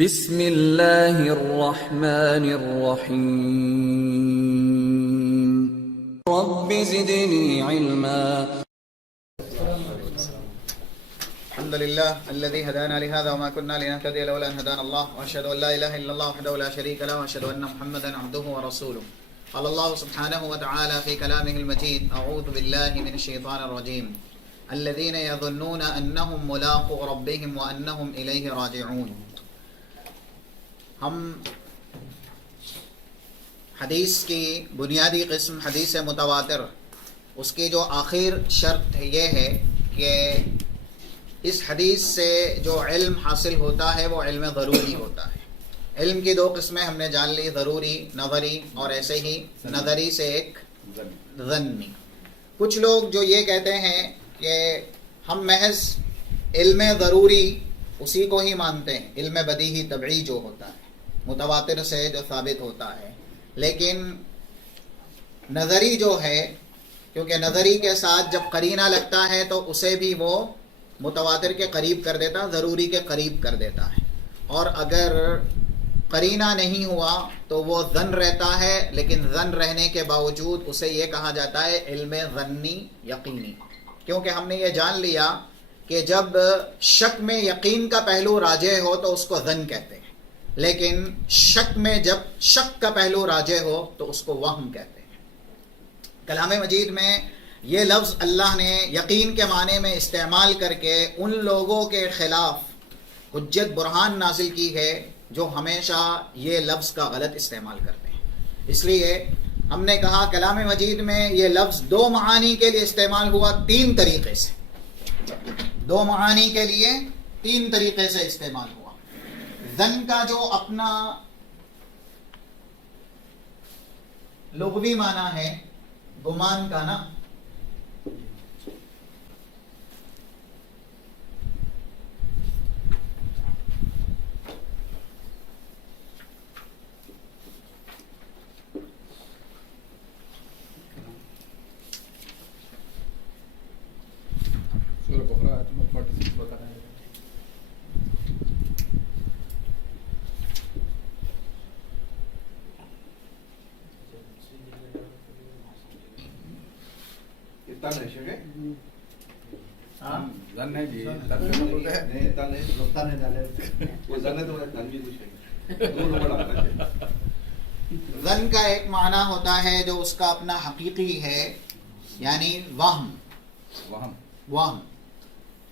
بسم اللہ الرحمن الرحیم رب زدنی علما الحمد لله الذي هدانا لهذا وما كنا لنهتدي لولا ان هدانا الله واشهد ان لا اله الا الله وحده لا شريك له واشهد ان محمدا عبده ورسوله. قال الله سبحانه وتعالى في كلامه المجيد: اعوذ بالله من الشيطان الرجيم الذين يظنون انهم ملاقو ربهم وانهم اليه راجعون. ہم حدیث کی بنیادی قسم حدیث متواتر، اس کی جو آخر شرط یہ ہے کہ اس حدیث سے جو علم حاصل ہوتا ہے وہ علم ضروری ہوتا ہے. علم کی دو قسمیں ہم نے جان لی، ضروری نظری، اور ایسے ہی نظری سے ایک ظنی. کچھ لوگ جو یہ کہتے ہیں کہ ہم محض علم ضروری اسی کو ہی مانتے ہیں، علم بدیہی طبعی جو ہوتا ہے متواتر سے جو ثابت ہوتا ہے، لیکن نظری جو ہے، کیونکہ نظری کے ساتھ جب قرینہ لگتا ہے تو اسے بھی وہ متواتر کے قریب کر دیتا، ضروری کے قریب کر دیتا ہے. اور اگر قرینہ نہیں ہوا تو وہ ظن رہتا ہے، لیکن ظن رہنے کے باوجود اسے یہ کہا جاتا ہے علم ظنی یقینی، کیونکہ ہم نے یہ جان لیا کہ جب شک میں یقین کا پہلو راجح ہو تو اس کو ظن کہتے ہیں، لیکن شک میں جب شک کا پہلو راجح ہو تو اس کو وہم کہتے ہیں. کلام مجید میں یہ لفظ اللہ نے یقین کے معنی میں استعمال کر کے ان لوگوں کے خلاف حجت برہان نازل کی ہے جو ہمیشہ یہ لفظ کا غلط استعمال کرتے ہیں. اس لیے ہم نے کہا کلام مجید میں یہ لفظ دو معانی کے لیے استعمال ہوا، تین طریقے سے، دو معانی کے لیے تین طریقے سے استعمال ہوا. ظن کا جو اپنا لغوی معنی ہے گمان کا نا، ظن کا ایک معنی ہوتا ہے جو اس کا اپنا حقیقی ہے، یعنی وہم.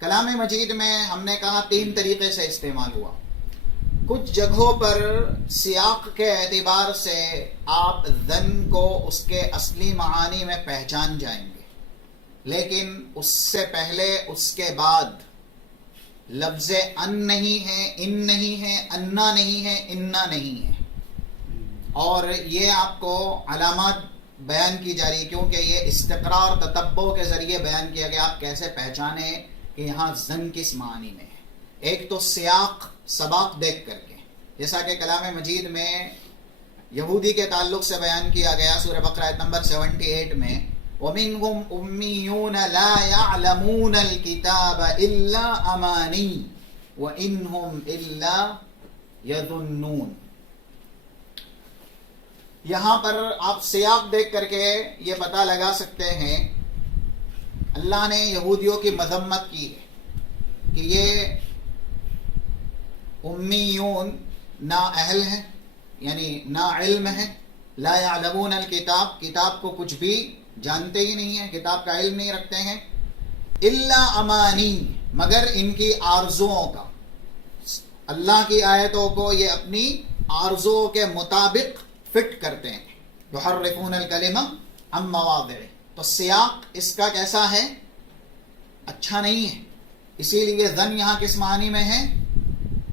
کلام مجید میں ہم نے کہا تین طریقے سے استعمال ہوا. کچھ جگہوں پر سیاق کے اعتبار سے آپ ظن کو اس کے اصلی معانی میں پہچان جائیں گے، لیکن اس سے پہلے اس کے بعد لفظ ان نہیں ہے، ان نہیں ہے، انا نہیں ہے، انا نہیں ہے، اور یہ آپ کو علامات بیان کی جا رہی، کیونکہ یہ استقرار تتبع کے ذریعے بیان کیا گیا. آپ کیسے پہچانیں کہ یہاں ظن کس معنی میں ہے؟ ایک تو سیاق سباق دیکھ کر کے، جیسا کہ کلام مجید میں یہودی کے تعلق سے بیان کیا گیا سورہ بقرہ آیت نمبر 78 میں: وَمِنْهُمْ أُمِّيُّونَ لَا يَعْلَمُونَ الْكِتَابَ إِلَّا أَمَانِيَّ وَإِنْهُمْ إِلَّا يَظُنُّونَ. یہاں پر آپ سیاق دیکھ کر کے یہ پتہ لگا سکتے ہیں اللہ نے یہودیوں کی مذمت کی ہے کہ یہ امیون نا اہل ہیں، یعنی نا علم ہے. لا یعلمون الکتاب، کتاب کو کچھ بھی جانتے ہی نہیں ہیں، کتاب کا علم نہیں رکھتے ہیں. الا امانی، مگر ان کی آرزوؤں کا، اللہ کی آیتوں کو یہ اپنی آرزوؤں کے مطابق فٹ کرتے ہیں. یحرفون الکلم عن مواضعہ. تو سیاق اس کا کیسا ہے؟ اچھا نہیں ہے. اسی لیے ظن یہاں کس معنی میں ہے؟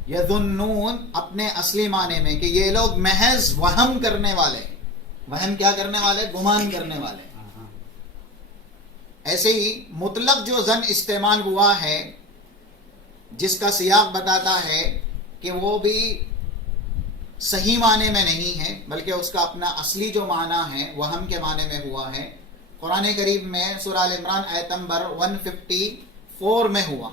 یظنون، اپنے اصلی معنی میں، کہ یہ لوگ محض وہم کرنے والے. وہم کیا کرنے والے؟ گمان کرنے والے. ایسے ہی مطلق جو ظن استعمال ہوا ہے، جس کا سیاق بتاتا ہے کہ وہ بھی صحیح معنی میں نہیں ہے، بلکہ اس کا اپنا اصلی جو معنی ہے وہم کے معنی میں ہوا ہے. قرآن کریم میں سورہ ال عمران آیت نمبر 154 میں ہوا: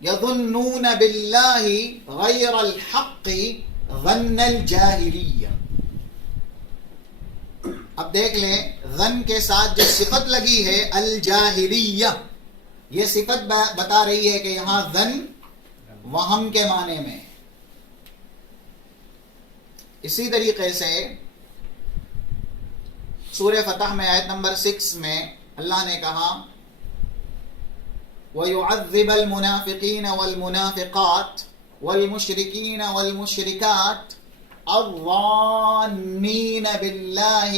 یظنون باللہ غیر الحق ظن الجاہلیہ. اب دیکھ لیں ظن کے ساتھ جو صفت لگی ہے الجاہلیہ، یہ صفت بتا رہی ہے کہ یہاں ظن وہم کے معنی میں. اسی طریقے سے سورہ فتح میں آیت نمبر 6 میں اللہ نے کہا وَيُعَذِّبَ الْمُنَافِقِينَ وَالْمُنَافِقَاتِ وَالْمُشْرِكِينَ وَالْمُشْرِكَاتِ الظَّانِّينَ بِاللَّهِ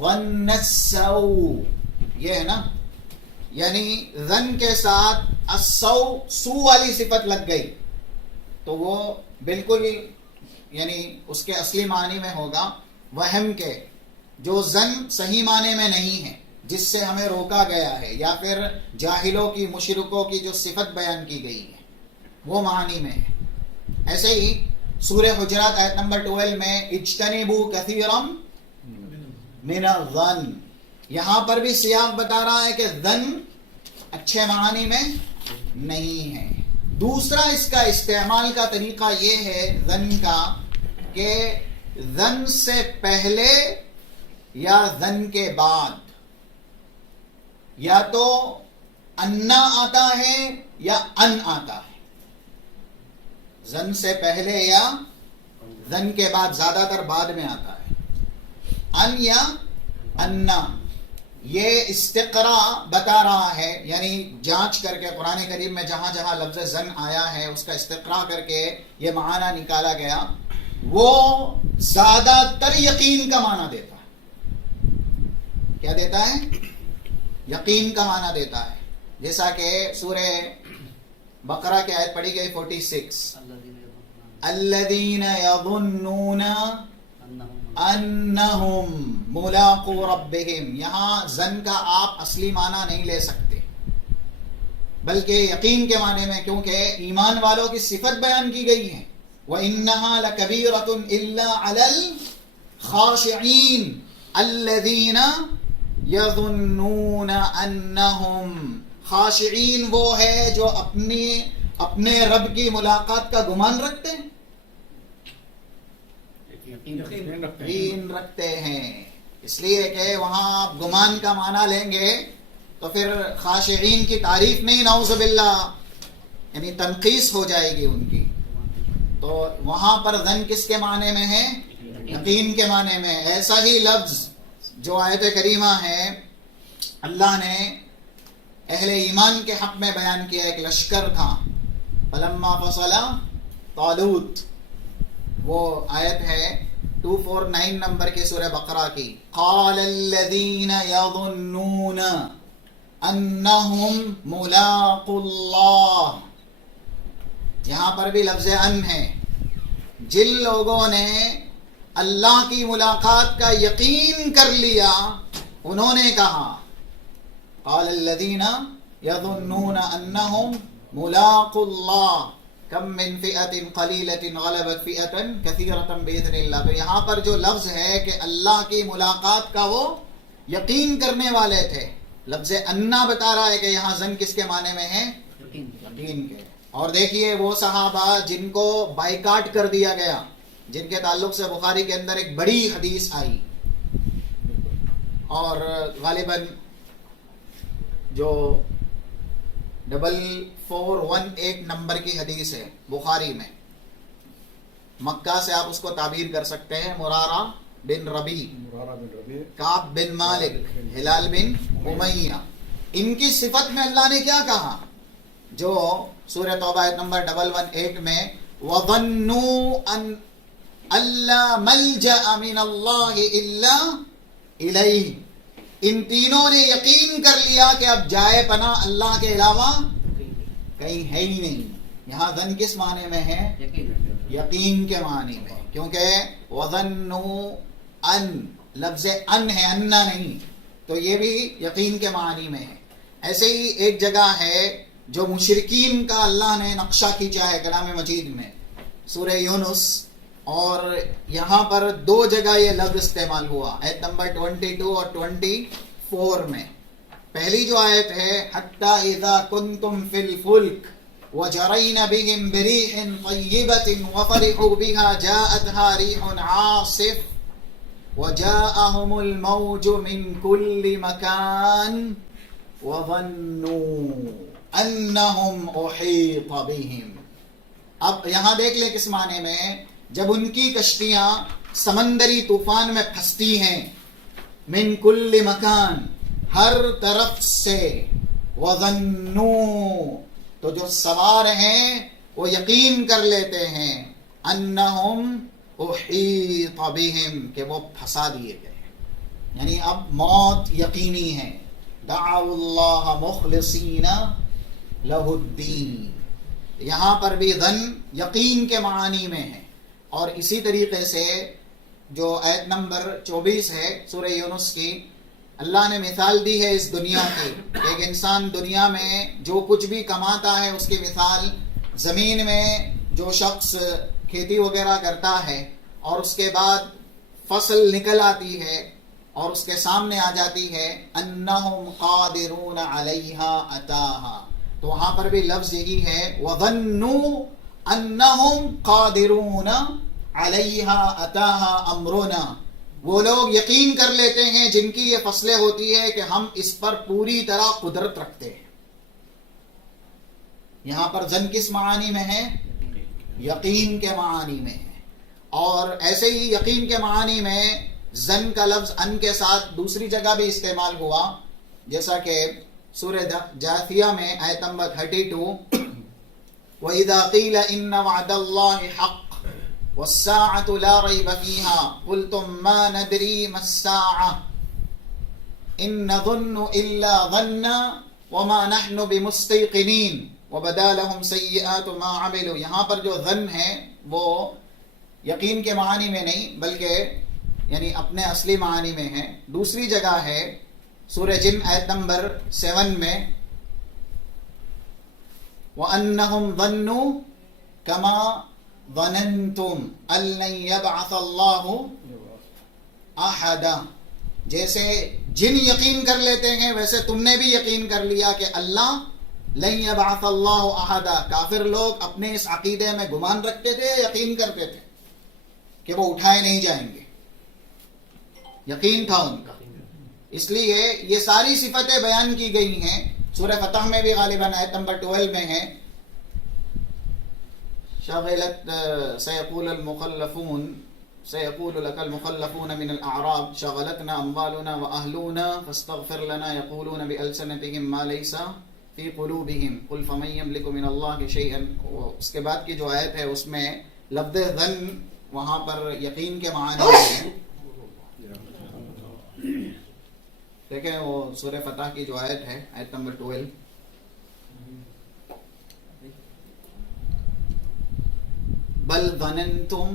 ظَنَّ السَّوْءِ. یہ ہے نا، یعنی ظن کے ساتھ السوء سو والی صفت لگ گئی تو وہ بالکل یعنی اس کے اصلی معنی میں ہوگا وہم کے، جو ظن صحیح معنی میں نہیں ہے، جس سے ہمیں روکا گیا ہے، یا پھر جاہلوں کی مشرکوں کی جو صفت بیان کی گئی ہے وہ معنی میں ہے. ایسے ہی سورہ حجرات آیت نمبر 12 میں اجتنبوا کثیرا من الظن، یہاں پر بھی سیاق بتا رہا ہے کہ ظن اچھے معنی میں نہیں ہے. دوسرا اس کا استعمال کا طریقہ یہ ہے ظن کا کہ ظن سے پہلے یا ظن کے بعد یا تو انا آتا ہے یا ان آتا ہے. ظن سے پہلے یا ظن کے بعد، زیادہ تر بعد میں آتا ہے. ان یا انا، یہ استقرا بتا رہا ہے، یعنی جانچ کر کے قرآن کریم میں جہاں جہاں لفظ ظن آیا ہے اس کا استقرا کر کے یہ معنی نکالا گیا، وہ زیادہ تر یقین کا معنی دیتا ہے. کیا دیتا ہے؟ یقین کا معنی دیتا ہے. جیسا کہ سورہ بقرہ کی آیت پڑھی گئی 46 الذین یظنون انہم ملاقو ربہم. یہاں ظن کا آپ اصلی معنی نہیں لے سکتے بلکہ یقین کے معنی میں، کیونکہ ایمان والوں کی صفت بیان کی گئی ہے. وَإِنَّهَا لَكَبِيرَةٌ إِلَّا عَلَى الْخَاشِعِينَ الَّذِينَ يَظُنُّونَ أَنَّهُمْ. خاشعین وہ ہے جو اپنے رب کی ملاقات کا گمان رکھتے ہیں، یقین رکھتے ہیں. اس لیے کہ وہاں آپ گمان کا معنی لیں گے تو پھر خاشعین کی تعریف نہیں، نعوذ باللہ، یعنی تنقیص ہو جائے گی ان کی. تو وہاں پر ظن کس کے معنی میں ہے؟ یقین کے معنی میں. ایسا ہی لفظ جو آیت کریمہ ہے اللہ نے اہل ایمان کے حق میں بیان کیا. ایک لشکر تھا فلما فصل طالوت، وہ آیت ہے 249 نمبر کی سورہ بقرہ کی. قال الذین یظنون انہم ملاقو اللہ. یہاں پر بھی لفظ ان ہے. جن لوگوں نے اللہ کی ملاقات کا یقین کر لیا انہوں نے کہا قال الذین یظنون انہم ملاقو اللہ کم من فئۃ قلیلۃ غلبت فئۃ کثیرۃ باذن اللہ. تو یہاں پر جو لفظ ہے کہ اللہ کی ملاقات کا وہ یقین کرنے والے تھے، لفظ انا بتا رہا ہے کہ یہاں ظن کس کے معنی میں ہے؟ یقین کے. اور دیکھیے وہ صحابہ جن کو بائیکاٹ کر دیا گیا، جن کے تعلق سے بخاری کے اندر ایک بڑی حدیث آئی، اور غالباً جو 4418 نمبر کی حدیث ہے بخاری میں، مکہ سے آپ اس کو تعبیر کر سکتے ہیں. مرارہ بن ربیع، کعب بن مالک، ہلال بن امیہ، ان کی صفت میں اللہ نے کیا کہا؟ جو سورہ توبہ آیت نمبر 118 میں وَظَنُّوا أَنْ أَلَّا مَلْجَأَ مِنَ اللَّهِ إِلَّا إِلَيْهِ. ان تینوں نے یقین کر لیا کہ اب جائے پناہ اللہ کے علاوہ کہیں ہے ہی نہیں. یہاں ظن کس معنی میں ہے؟ یقین کے معنی میں، کیونکہ وَظَنُّوا ان لفظ ان ہے، انا نہیں، تو یہ بھی یقین کے معنی میں ہے. ایسے ہی ایک جگہ ہے جو مشرکین کا اللہ نے نقشہ کھینچا ہے کلام مجید میں، سورہ یونس، اور یہاں پر 2 جگہ یہ لفظ استعمال ہوا، آیت نمبر 22 اور 24 میں. پہلی جو آیت ہے حتی اذا کنتم فی الفلک وجرین بهم بریح طیبت وفرحوا بها جاءتها ریح عاصف وجاءهم الموج من كل مكان وظنوا انہم احیط بهم. اب یہاں دیکھ لیں کس معنی میں، جب ان کی کشتیاں سمندری طوفان میں پھنستی ہیں، من کل مکان، ہر طرف سے، وظنوا، تو جو سوار ہیں وہ یقین کر لیتے ہیں، انہم احیط بهم، کہ وہ پھنسا دیے گئے، یعنی اب موت یقینی ہے. دعوا اللہ مخلصین لہ الدین، یہاں پر بھی ظن یقین کے معانی میں ہے. اور اسی طریقے سے جو آیت نمبر 24 ہے سورہ یونس کی، اللہ نے مثال دی ہے اس دنیا کی. ایک انسان دنیا میں جو کچھ بھی کماتا ہے اس کی مثال زمین میں جو شخص کھیتی وغیرہ کرتا ہے اور اس کے بعد فصل نکل آتی ہے اور اس کے سامنے آ جاتی ہے، انہم قادرون علیہا اتاہا، تو وہاں پر بھی لفظ یہی ہے، وظنوا انہم قادرون علیہا اتاہا امرنا، وہ لوگ یقین کر لیتے ہیں جن کی یہ فصلیں ہوتی ہے کہ ہم اس پر پوری طرح قدرت رکھتے ہیں. یہاں پر ظن کس معانی میں ہے؟ یقین کے معانی میں ہے. اور ایسے ہی یقین کے معانی میں ظن کا لفظ ان کے ساتھ دوسری جگہ بھی استعمال ہوا، جیسا کہ سورہ جاثیہ میں آیت نمبر 32، وَإِذَا قِيلَ إِنَّ وَعْدَ اللَّهِ حَقٌّ وَالسَّاعَةُ لَا رَيْبَ فِيهَا قُلْتُم مَّا نَدْرِي مَا السَّاعَةُ إِن نَّظُنُّ إِلَّا ظَنًّا وَمَا نَحْنُ بِمُسْتَيْقِنِينَ وَبَدَا لَهُمْ سَيِّئَاتُ مَا عَمِلُوا. یہاں پر جو ظن ہے وہ یقین کے معنی میں نہیں بلکہ یعنی اپنے اصلی معنی میں ہے. دوسری جگہ ہے سورہ جن آیت نمبر 7 میں، وَأَنَّهُمْ ظَنُّوا كَمَا ظَنَنْتُمْ أَن لَّن يَبْعَثَ اللَّهُ أَحَدًا، جیسے جن یقین کر لیتے ہیں ویسے تم نے بھی یقین کر لیا کہ اللہ لن يبعث اللہ احدا. کافر لوگ اپنے اس عقیدے میں گمان رکھتے تھے، یقین کرتے تھے کہ وہ اٹھائے نہیں جائیں گے، یقین تھا ان کا. اس لیے یہ ساری صفتیں بیان کی گئی ہیں. سورہ فتح میں بھی غالباً آیت نمبر 12 میں ہے، شغلت سيقول لك المخلفون من الأعراب شغلتنا أموالنا وأهلنا فاستغفر لنا يقولون بألسنتهم ما ليس في قلوبهم قل فمن يملك من الله شيئا. اس کے بعد کی جو آیت ہے اس میں لفظ ظن وہاں پر یقین کے معنی ہے. دیکھیں وہ سورہ فتح کی جو آیت ہے آیت نمبر 12، بل ظننتم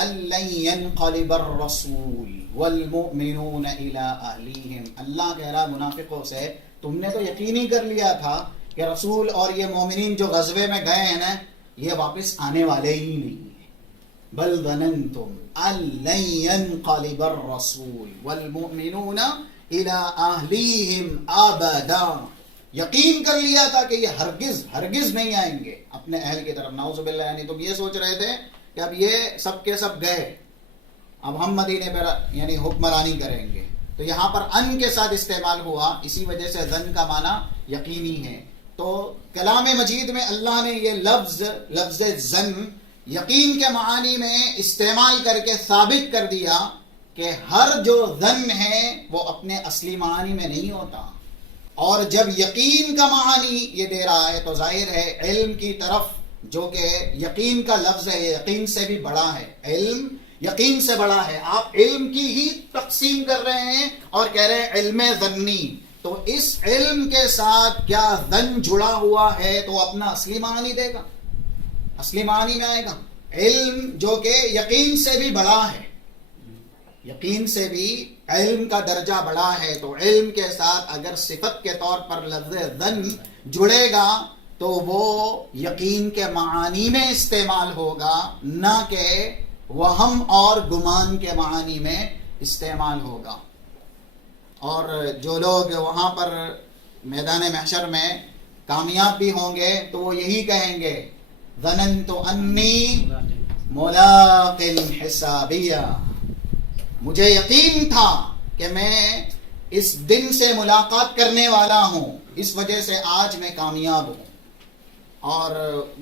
ان لن ينقلب الرسول والمؤمنون الى اهلهم. اللہ کہہ رہا منافقوں سے تم نے تو یقین ہی کر لیا تھا کہ رسول اور یہ مومنین جو غزوے میں گئے ہیں نا یہ واپس آنے والے ہی نہیں ہیں. بل ظننتم ان لن ينقلب الرسول والمؤمنون الى اهلهم ابدا، یقین کر لیا تھا کہ یہ ہرگز نہیں آئیں گے اپنے اہل کی طرف. نعوذ باللہ، یعنی تم یہ سوچ رہے تھے کہ اب یہ سب کے سب گئے، اب ہم مدینے پر یعنی حکمرانی کریں گے. تو یہاں پر ان کے ساتھ استعمال ہوا، اسی وجہ سے ظن کا معنی یقینی ہے. تو کلام مجید میں اللہ نے یہ لفظ ظن یقین کے معنی میں استعمال کر کے ثابت کر دیا کہ ہر جو ظن ہے وہ اپنے اصلی معنی میں نہیں ہوتا. اور جب یقین کا معنی یہ دے رہا ہے تو ظاہر ہے علم کی طرف، جو کہ یقین کا لفظ ہے یقین سے بھی بڑا ہے، علم یقین سے بڑا ہے. آپ علم کی ہی تقسیم کر رہے ہیں اور کہہ رہے ہیں علم ظنی، تو اس علم کے ساتھ کیا ظن جڑا ہوا ہے تو اپنا اصلی معنی دے گا، اصلی معنی میں آئے گا. علم جو کہ یقین سے بھی بڑا ہے، یقین سے بھی علم کا درجہ بڑا ہے، تو علم کے ساتھ اگر صفت کے طور پر لفظ ظن جڑے گا تو وہ یقین کے معانی میں استعمال ہوگا، نہ کہ وہم اور گمان کے معانی میں استعمال ہوگا. اور جو لوگ وہاں پر میدان محشر میں کامیاب بھی ہوں گے تو وہ یہی کہیں گے ظننت انی ملاق حسابیہ، مجھے یقین تھا کہ میں اس دن سے ملاقات کرنے والا ہوں، اس وجہ سے آج میں کامیاب ہوں۔ اور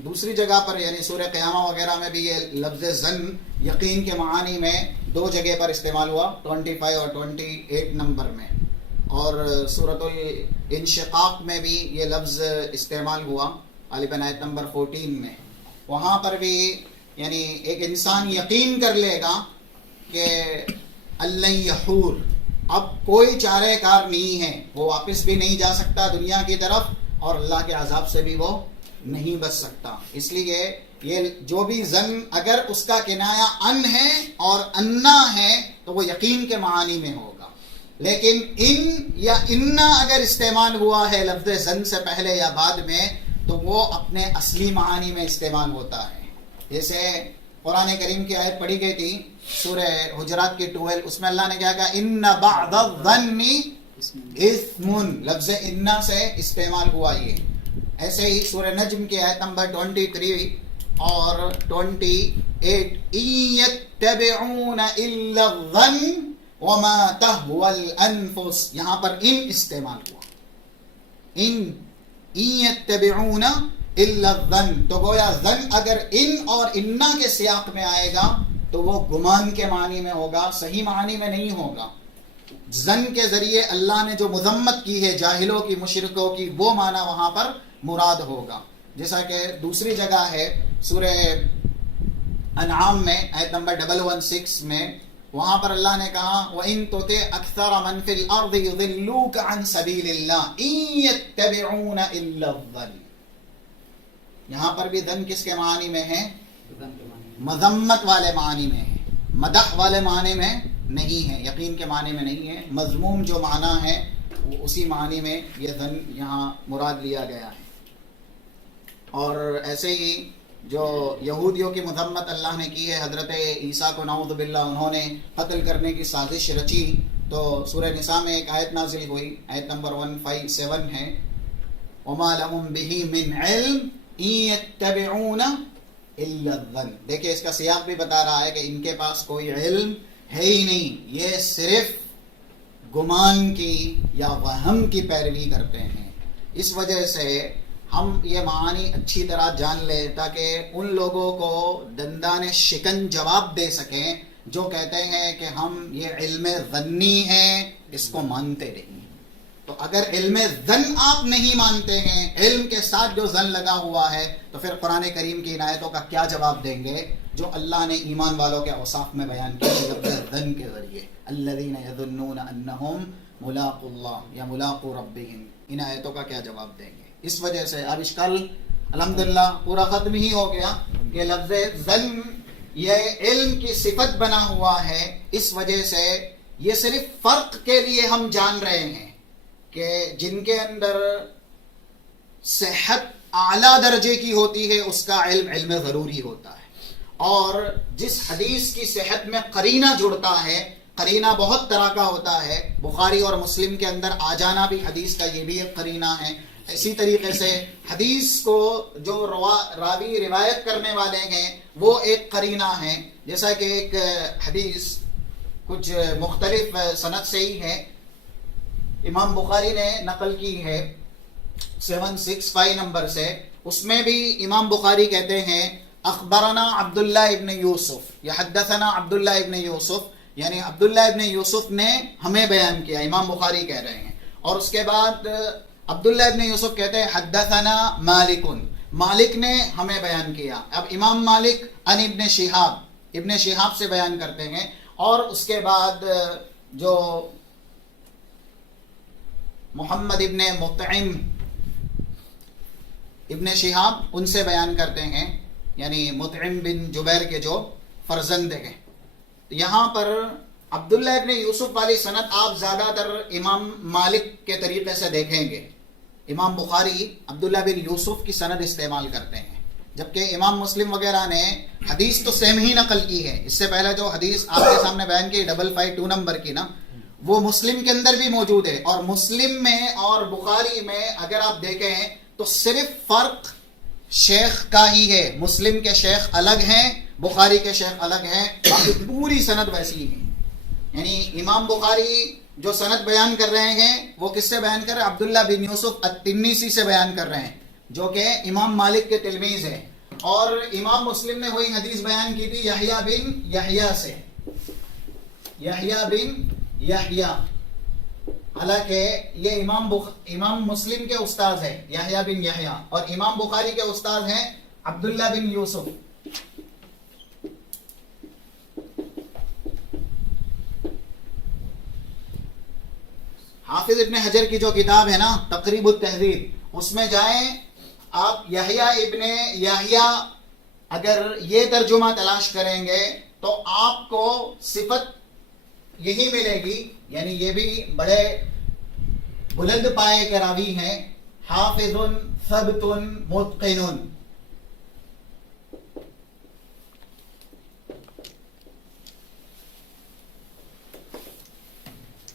دوسری جگہ پر یعنی سورہ قیامہ وغیرہ میں بھی یہ لفظ ظن یقین کے معانی میں 2 جگہ پر استعمال ہوا، 25 اور 28 نمبر میں، اور سورۃ الانشقاق میں بھی یہ لفظ استعمال ہوا غالباً آیت نمبر 14 میں۔ وہاں پر بھی یعنی ایک انسان یقین کر لے گا کہ اللہ یحور، اب کوئی چارہ کار نہیں ہے، وہ واپس بھی نہیں جا سکتا دنیا کی طرف اور اللہ کے عذاب سے بھی وہ نہیں بچ سکتا۔ اس لیے یہ جو بھی ظن اگر اس کا کنایہ ان ہے اور انا ہے تو وہ یقین کے معانی میں ہوگا، لیکن ان یا انا اگر استعمال ہوا ہے لفظ ظن سے پہلے یا بعد میں تو وہ اپنے اصلی معانی میں استعمال ہوتا ہے۔ جیسے قرآن کریم کی آیت پڑھی گئی تھی سورہ حجرات کی 12، اس میں اللہ نے کیا کہا ان بعض الظن اثم، لفظ انا سے استعمال ہوا یہ۔ ایسے ہی سورہ نجم کی آیت نمبر 23 اور 28 ان یتبعون الا الظن وما تهوى الانفس، یہاں پر ان استعمال ہوا، ان یتبعون الا الظن، تو گویا ظن اگر ان اور انا کے سیاق میں آئے گا تو وہ گمان کے معنی میں ہوگا، صحیح معنی میں نہیں ہوگا۔ ظن کے ذریعے اللہ نے جو مذمت کی ہے جاہلوں کی، مشرکوں کی، وہ معنی وہاں پر مراد ہوگا۔ جیسا کہ دوسری جگہ ہے سورہ انعام میں آیت نمبر 116 میں، وہاں پر اللہ نے کہا وَإِن تُطِعْ أَكْثَرَ مَن فِي الْأَرْضِ يُضِلُّوكَ عَن سَبِيلِ اللَّهِ إِن يَتَّبِعُونَ إِلَّا الظَّنَّ، یہاں پر بھی ظن کس کے معنی میں ہے؟ مذمت والے معنی میں ہے، مدح والے معنی میں نہیں ہے، یقین کے معنی میں نہیں ہے، مذموم جو معنی ہے وہ اسی معنی میں یہ ظن یہاں مراد لیا گیا ہے۔ اور ایسے ہی جو یہودیوں کی مذمت اللہ نے کی ہے، حضرت عیسیٰ کو نعوذ باللہ انہوں نے قتل کرنے کی سازش رچی، تو سورہ نساء میں ایک آیت نازل ہوئی، آیت نمبر 157 ہے وَمَا لَهُمْ بِهِ مِنْ عِلْمٍ إِن يَتَّبِعُونَ إِلَّا الظَّنَّ، دیکھیں اس کا سیاق بھی بتا رہا ہے کہ ان کے پاس کوئی علم ہے ہی نہیں، یہ صرف گمان کی یا وہم کی پیروی کرتے ہیں۔ اس وجہ سے ہم یہ معانی اچھی طرح جان لیں تاکہ ان لوگوں کو دندان شکن جواب دے سکیں جو کہتے ہیں کہ ہم یہ علم ظنی ہے اس کو مانتے نہیں۔ تو اگر علم ظن آپ نہیں مانتے ہیں، علم کے ساتھ جو ظن لگا ہوا ہے، تو پھر قرآن کریم کی عنایتوں کا کیا جواب دیں گے جو اللہ نے ایمان والوں کے اوصاف میں بیان کیا لفظ ظن کے ذریعے، الذین یظنون انہم ملاقو اللہ یا ملاقو ربہم، ان آیتوں کا کیا جواب دیں گے؟ اس وجہ سے اب اشکال الحمدللہ پورا ختم ہی ہو گیا کہ لفظ ظن یہ علم کی صفت بنا ہوا ہے، اس وجہ سے یہ صرف فرق کے لیے ہم جان رہے ہیں کہ جن کے اندر صحت اعلیٰ درجے کی ہوتی ہے اس کا علم ضروری ہوتا ہے، اور جس حدیث کی صحت میں قرینہ جڑتا ہے، قرینہ بہت طرح کا ہوتا ہے، بخاری اور مسلم کے اندر آ جانا بھی حدیث کا یہ بھی ایک قرینہ ہے۔ اسی طریقے سے حدیث کو جو راوی روایت کرنے والے ہیں وہ ایک قرینہ ہے، جیسا کہ ایک حدیث کچھ مختلف سند سے ہی ہے، امام بخاری نے نقل کی ہے 765 نمبر سے، اس میں بھی امام بخاری کہتے ہیں اخبرنا عبداللہ ابن یوسف یا حدثنا عبداللہ ابن یوسف، یعنی عبداللہ ابن یوسف نے ہمیں بیان کیا، امام بخاری کہہ رہے ہیں، اور اس کے بعد عبداللہ ابن یوسف کہتے ہیں حدثنا مالک نے ہمیں بیان کیا۔ اب امام مالک عن ابن شہاب سے بیان کرتے ہیں، اور اس کے بعد جو محمد ابن مطعم ابن شہاب ان سے بیان کرتے ہیں، یعنی مطعم بن جبیر کے جو فرزند ہیں۔ یہاں پر عبداللہ ابن یوسف والی سند آپ زیادہ تر امام مالک کے طریقے سے دیکھیں گے، امام بخاری عبداللہ بن یوسف کی سند استعمال کرتے ہیں، جبکہ امام مسلم وغیرہ نے حدیث تو سیم ہی نقل کی ہے۔ اس سے پہلے جو حدیث آپ کے سامنے بیان کی 552 نمبر کی نا، وہ مسلم کے اندر بھی موجود ہے، اور مسلم میں اور بخاری میں اگر آپ دیکھیں تو صرف فرق شیخ کا ہی ہے، مسلم کے شیخ الگ ہیں، بخاری کے شیخ الگ ہیں، باقی پوری سند ویسی ہی ہے. یعنی امام بخاری جو سند بیان کر رہے ہیں وہ کس سے بیان کر رہے ہیں؟ عبداللہ بن یوسف التنیسی سے بیان کر رہے ہیں، جو کہ امام مالک کے تلمیذ ہیں. اور امام مسلم نے وہی حدیث بیان کی تھی یحییٰ بن یحییٰ سے، یحییٰ بن یحییٰ، حالانکہ یہ امام مسلم کے استاد ہیں یحییٰ بن یحییٰ، اور امام بخاری کے استاد ہیں عبداللہ بن یوسف. حافظ ابن حجر کی جو کتاب ہے نا تقریب التہذیب، اس میں جائیں آپ یحییٰ ابن یحییٰ اگر یہ ترجمہ تلاش کریں گے تو آپ کو صفت یہی ملے گی. یعنی یہ بھی بڑے بلند پائے کے راوی ہیں، حافظ ثبت متقن.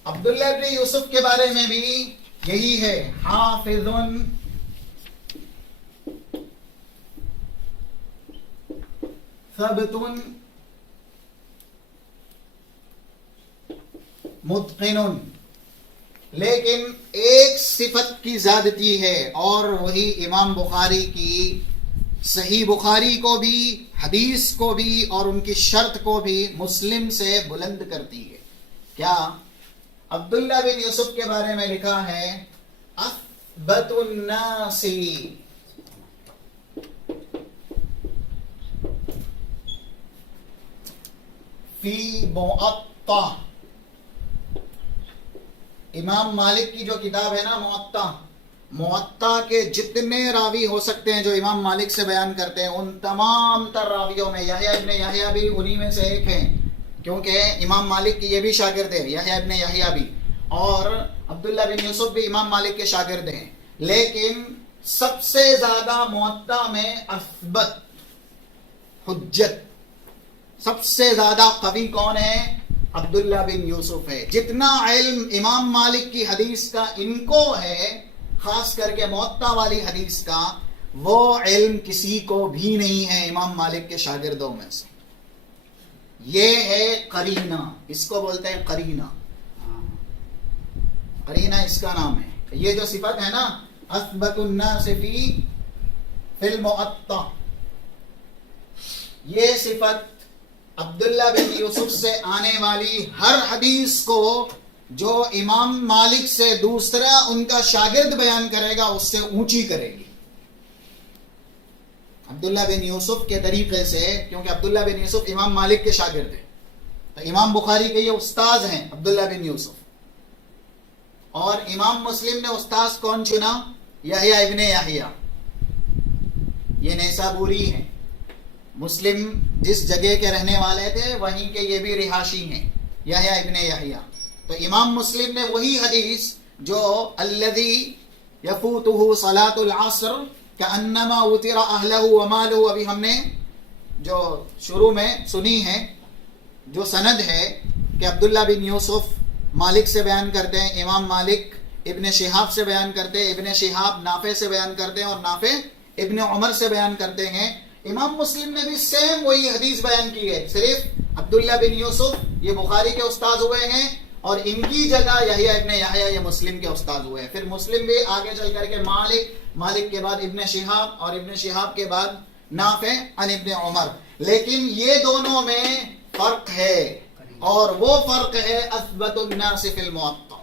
عبداللہ بن یوسف کے بارے میں بھی یہی ہے، حافظ ثبت متقن. لیکن ایک صفت کی زیادتی ہے، اور وہی امام بخاری کی صحیح بخاری کو بھی، حدیث کو بھی، اور ان کی شرط کو بھی مسلم سے بلند کرتی ہے. کیا؟ عبداللہ بن یوسف کے بارے میں لکھا ہے اثبت الناس فی موطا. امام مالک کی جو کتاب ہے نا موطا کے جتنے راوی ہو سکتے ہیں جو امام مالک سے بیان کرتے ہیں، ان تمام تر راویوں میں یحییٰ ابن یحییٰ بھی انہی میں سے ایک ہیں، کیونکہ امام مالک کی یہ بھی شاگرد ہے یحییٰ ابن یحییٰ بھی، اور عبداللہ بن یوسف بھی امام مالک کے شاگرد ہیں. لیکن سب سے زیادہ موطا میں اثبت حجت سب سے زیادہ قوی کون ہے؟ عبداللہ بن یوسف ہے. جتنا علم امام مالک کی حدیث کا ان کو ہے، خاص کر کے موطا والی حدیث کا، وہ علم کسی کو بھی نہیں ہے امام مالک کے شاگردوں میں سے. یہ ہے قرینہ، اس کو بولتے ہیں قرینہ. قرینہ اس کا نام ہے. یہ جو صفت ہے نا اثبت الناس فی الموطا، یہ صفت عبداللہ بن یوسف سے آنے والی ہر حدیث کو جو امام مالک سے دوسرا ان کا شاگرد بیان کرے گا اس سے اونچی کرے گی. عبداللہ بن یوسف کے طریقے سے، کیونکہ عبداللہ بن یوسف امام مالک کے شاگرد ہیں، تو امام بخاری کے یہ استاذ ہیں عبداللہ بن یوسف. اور امام مسلم نے استاذ کون چنا؟ یحییٰ ابن یحییٰ. یہ نیسابوری ہیں. مسلم جس جگہ کے رہنے والے تھے وہیں کے یہ بھی رہائشی ہیں، یحییٰ ابن یحییٰ. تو امام مسلم نے وہی حدیث جو الذی یفوتہ صلاۃ العصر کأنما وطر اہلہ ومالہ، ابھی ہم نے جو شروع میں سنی ہے، جو سند ہے کہ عبداللہ بن یوسف مالک سے بیان کرتے ہیں، امام مالک ابن شہاب سے بیان کرتے ہیں، ابن شہاب نافع سے بیان کرتے ہیں، اور نافع ابن عمر سے بیان کرتے ہیں. امام مسلم نے بھی سیم وہی حدیث بیان کی ہے، صرف عبداللہ بن یوسف یہ بخاری کے استاد ہوئے ہیں، اور ان کی جگہ یحییٰ ابن یحییٰ یہ مسلم کے استاد ہوئے ہیں. پھر مسلم بھی آگے چل کر کے مالک کے بعد ابن شہاب، اور ابن شہاب کے بعد نافع عن ابن عمر. لیکن یہ دونوں میں فرق ہے، اور وہ فرق ہے اثبت الناس فی الموطا.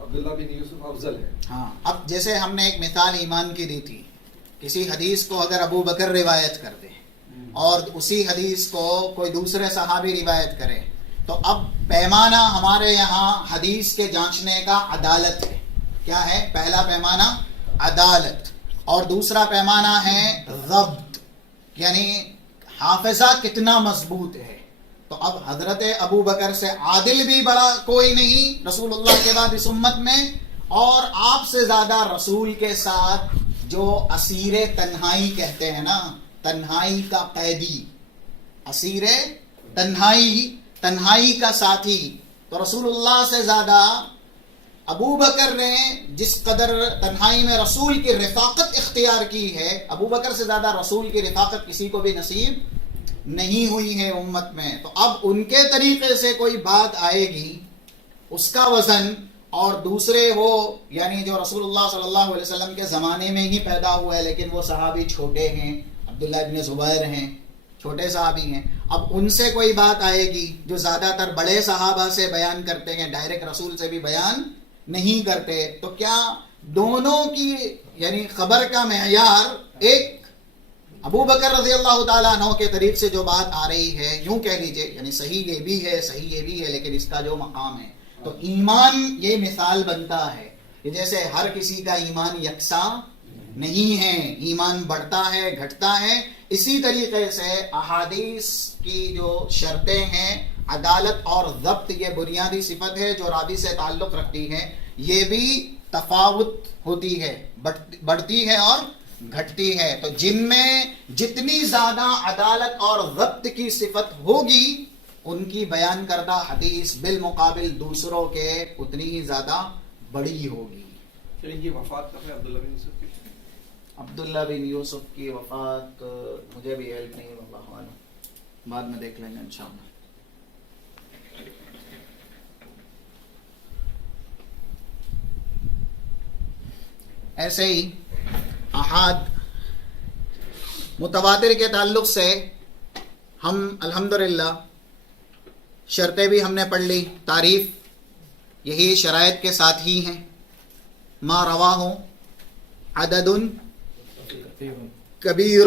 عبداللہ بن یوسف افضل ہے. ہاں، اب جیسے ہم نے ایک مثال ایمان کی دی تھی، کسی حدیث کو اگر ابو بکر روایت کر دے اور اسی حدیث کو کوئی دوسرے صحابی روایت کرے، تو اب پیمانہ ہمارے یہاں حدیث کے جانچنے کا عدالت ہے. کیا ہے؟ پہلا پیمانہ عدالت، اور دوسرا پیمانہ ہے ضبط، یعنی حافظہ کتنا مضبوط ہے. تو اب حضرت ابو بکر سے عادل بھی بڑا کوئی نہیں رسول اللہ کے بعد اس امت میں، اور آپ سے زیادہ رسول کے ساتھ جو اسیر تنہائی کہتے ہیں نا، تنہائی کا قیدی، اسیر تنہائی کا ساتھی. تو رسول اللہ سے زیادہ ابو بکر نے جس قدر تنہائی میں رسول کی رفاقت اختیار کی ہے، ابو بکر سے زیادہ رسول کی رفاقت کسی کو بھی نصیب نہیں ہوئی ہے امت میں. تو اب ان کے طریقے سے کوئی بات آئے گی، اس کا وزن، اور دوسرے وہ یعنی جو رسول اللہ صلی اللہ علیہ وسلم کے زمانے میں ہی پیدا ہوا ہے لیکن وہ صحابی چھوٹے ہیں، عبداللہ ابن زبیر ہیں، چھوٹے صحابی ہیں. اب ان سے کوئی بات آئے گی جو زیادہ تر بڑے صحابہ سے بیان کرتے ہیں، ڈائریکٹ رسول سے بھی بیان نہیں کرتے. تو کیا دونوں کی یعنی خبر کا معیار ایک ابو بکر رضی اللہ تعالیٰ عنہ کے طریق سے جو بات آ رہی ہے، یوں کہہ لیجئے یعنی صحیح یہ بھی ہے، صحیح یہ بھی ہے، لیکن اس کا جو مقام ہے. تو ایمان یہ مثال بنتا ہے کہ جیسے ہر کسی کا ایمان یکساں نہیں ہے، ایمان بڑھتا ہے گھٹتا ہے. اسی طریقے سے احادیث کی جو شرطیں ہیں، عدالت اور ضبط، یہ بنیادی صفت ہے جو راوی سے تعلق رکھتی ہے، یہ بھی تفاوت ہوتی ہے، بڑھتی ہے اور گھٹتی ہے. تو جن میں جتنی زیادہ عدالت اور ضبط کی صفت ہوگی، ان کی بیان کردہ حدیث بالمقابل دوسروں کے اتنی ہی زیادہ بڑی ہوگی. پھر ان کی وفات کب ہے عبداللہ بن یوسف کی؟ عبداللہ بن یوسف کی وفات مجھے بھی علم نہیں، واللہ عالم، بعد میں دیکھ لیں گے انشاءاللہ. ایسے ہی احاد متواتر کے تعلق سے ہم الحمدللہ شرطیں بھی ہم نے پڑھ لی، تعریف یہی شرائط کے ساتھ ہی ہیں. ما رواہ عدد کبیر،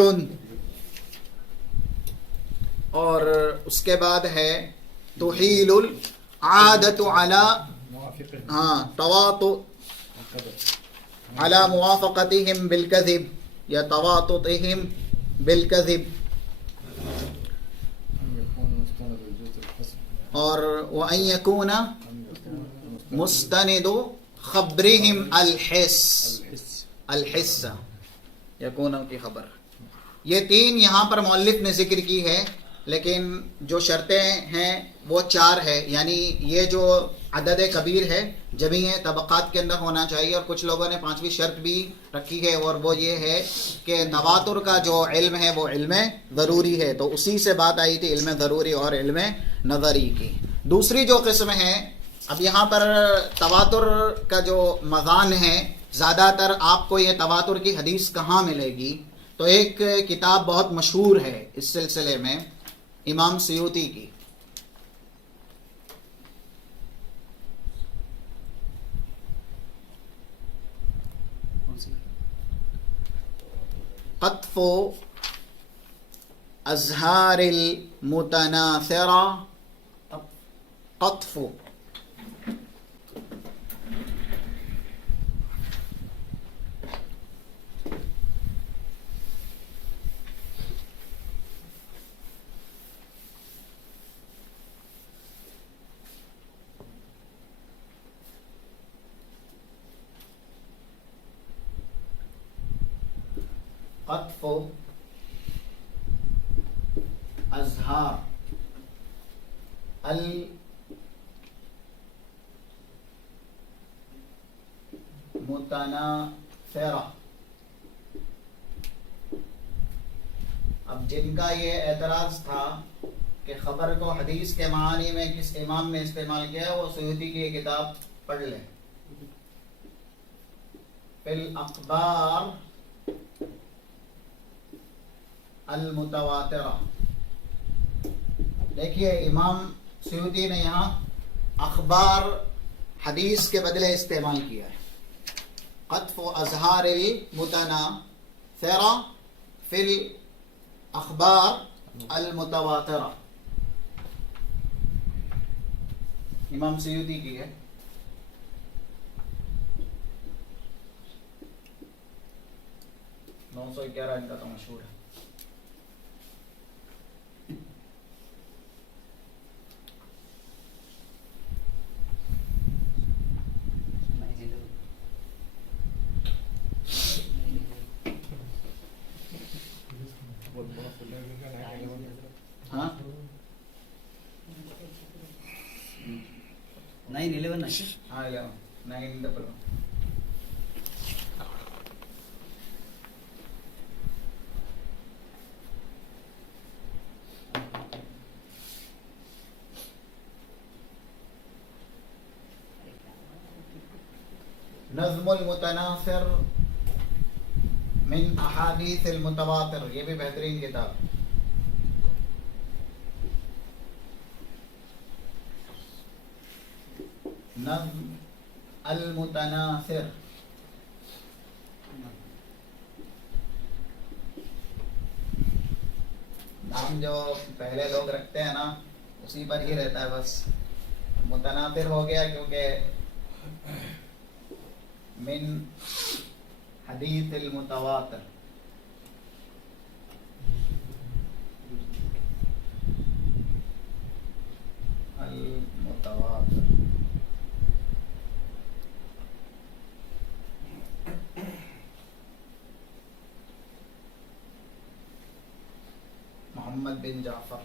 اور اس کے بعد ہے تحیل العادت علی تواطؤ علی موافقتہم بالکذب یا تواطؤہم بالکذب، اور وَأَن يَكُونَ مُسْتَنِدُ خَبْرِهِمْ الْحِسَّ یکون کی خبر. یہ تین یہاں پر مؤلف نے ذکر کی ہے، لیکن جو شرطیں ہیں وہ 4 ہے. یعنی یہ جو عدد کبیر ہے جمیع طبقات کے اندر ہونا چاہیے، اور کچھ لوگوں نے 5ویں شرط بھی رکھی ہے، اور وہ یہ ہے کہ تواتر کا جو علم ہے وہ علم ضروری ہے. تو اسی سے بات آئی تھی علم ضروری اور علم نظری کی. دوسری جو قسم ہے، اب یہاں پر تواتر کا جو مضان ہے، زیادہ تر آپ کو یہ تواتر کی حدیث کہاں ملے گی؟ تو ایک کتاب بہت مشہور ہے اس سلسلے میں، امام سیوطی کی، قطف ازہار المتناثرہ، قطف قطف ازہار المتناثرہ. اب جن کا یہ اعتراض تھا کہ خبر کو حدیث کے معنی میں کس امام نے استعمال کیا ہے، وہ سیوطی کی یہ کتاب پڑھ لیں، فی الاخبار المتواترہ. دیکھیے امام سیوطی نے یہاں اخبار حدیث کے بدلے استعمال کیا ہے. قطف ازہار المتناثرہ فی الاخبار المتواترہ، امام سیوطی کی ہے. نو 911 ان کا تو مشہور ہے. ہاں ہاں 911. نظم المتناثر من احادیث المتواتر، یہ بھی بہترین کتاب. نظم المتناثر. نام جو پہلے لوگ رکھتے ہیں نا اسی پر ہی رہتا ہے، بس متناثر ہو گیا کیونکہ من حدیث المتواتر. المتواتر. محمد بن جعفر.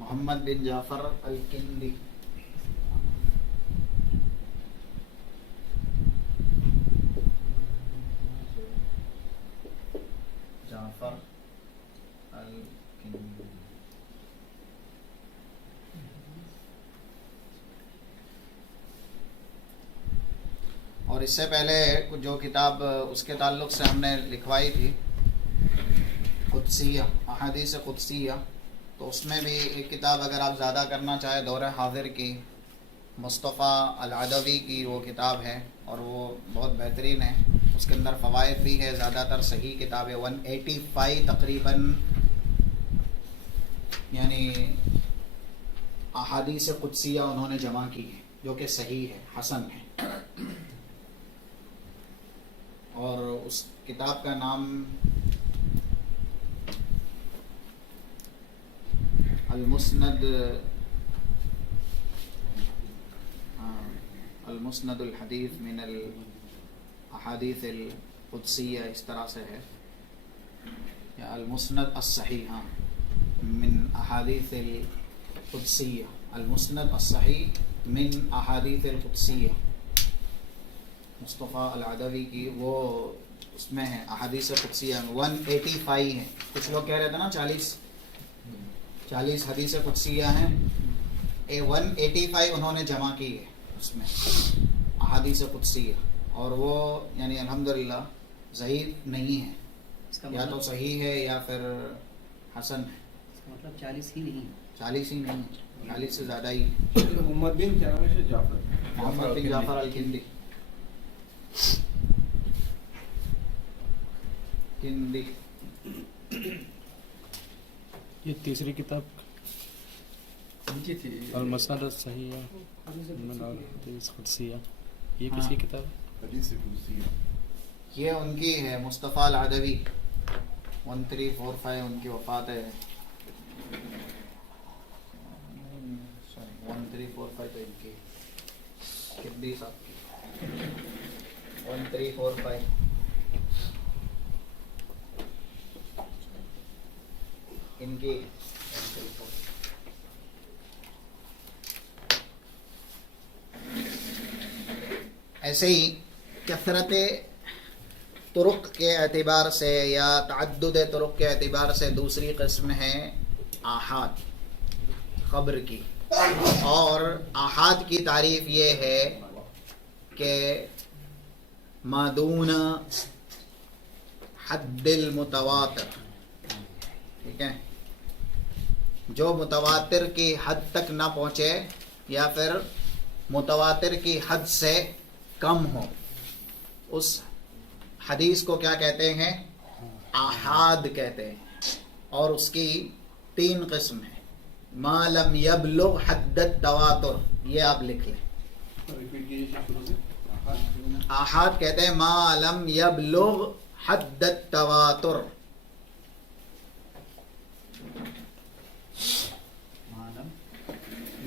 محمد بن جعفر الکندی. جعفر الکندی. اور اس سے پہلے جو کتاب اس کے تعلق سے ہم نے لکھوائی تھی قدسیہ، احادیث قدسیہ، تو اس میں بھی ایک کتاب اگر آپ زیادہ کرنا چاہیں دور حاضر کی، مصطفیٰ العدوی کی وہ کتاب ہے اور وہ بہت بہترین ہے. اس کے اندر فوائد بھی ہے، زیادہ تر صحیح کتاب ہے. 185 تقریباً یعنی احادیث قدسیہ انہوں نے جمع کی ہے جو کہ صحیح ہے، حسن ہے. اور اس کتاب کا نام المسند، المسند الحدیث من الاحادیث القدسیہ، اس طرح سے ہے، یا المسند الصحیح من احادیث القدسیہ، المسند الصحیح من احادیث القدسیہ، مصطفیٰ العدوی کی. وہ اس میں ہے احادیث قدسیہ 185 ہے. کچھ لوگ کہہ رہے تھے نا 40 حدیث قدسیہ ہیں، 185 انہوں نے جمع کی ہے اس میں احادیث قدسیہ. اور وہ یعنی الحمدللہ ضعیف نہیں ہے، یا تو صحیح ہے یا پھر حسن ہے. مطلب 40 ہی نہیں، 40 ہی نہیں، 40 سے زیادہ ہی. محمد بن کیا نام ہے؟ جعفر. محمد بن جعفر الکندی. کندی. یہ تیسری کتاب نیچے تھی المسند الصحیح من احادیث قدسیہ، یہ کس کی کتاب ہے؟ حدیث قدسیہ. یہ ان کی ہے، مصطفیٰ العدوی. 1345 ان کی وفات ہے. 1345 ان کی کندی صاحب کی 1345. ان کی ایسے ہی کثرت طرق کے اعتبار سے یا تعدد طرق کے اعتبار سے دوسری قسم ہے آحاد خبر کی. اور آحاد کی تعریف یہ ہے کہ ما دون حد المتواتر، ٹھیک ہے، جو متواتر کی حد تک نہ پہنچے یا پھر متواتر کی حد سے کم ہو، اس حدیث کو کیا کہتے ہیں؟ آحاد کہتے ہیں. اور اس کی 3 قسم ہے. ما لم یبلغ حد التواتر، یہ آپ لکھ لیں. ریپیٹ کیجیے شروع سے. آحاد کہتے ہیں ما لم یبلغ حد التواتر.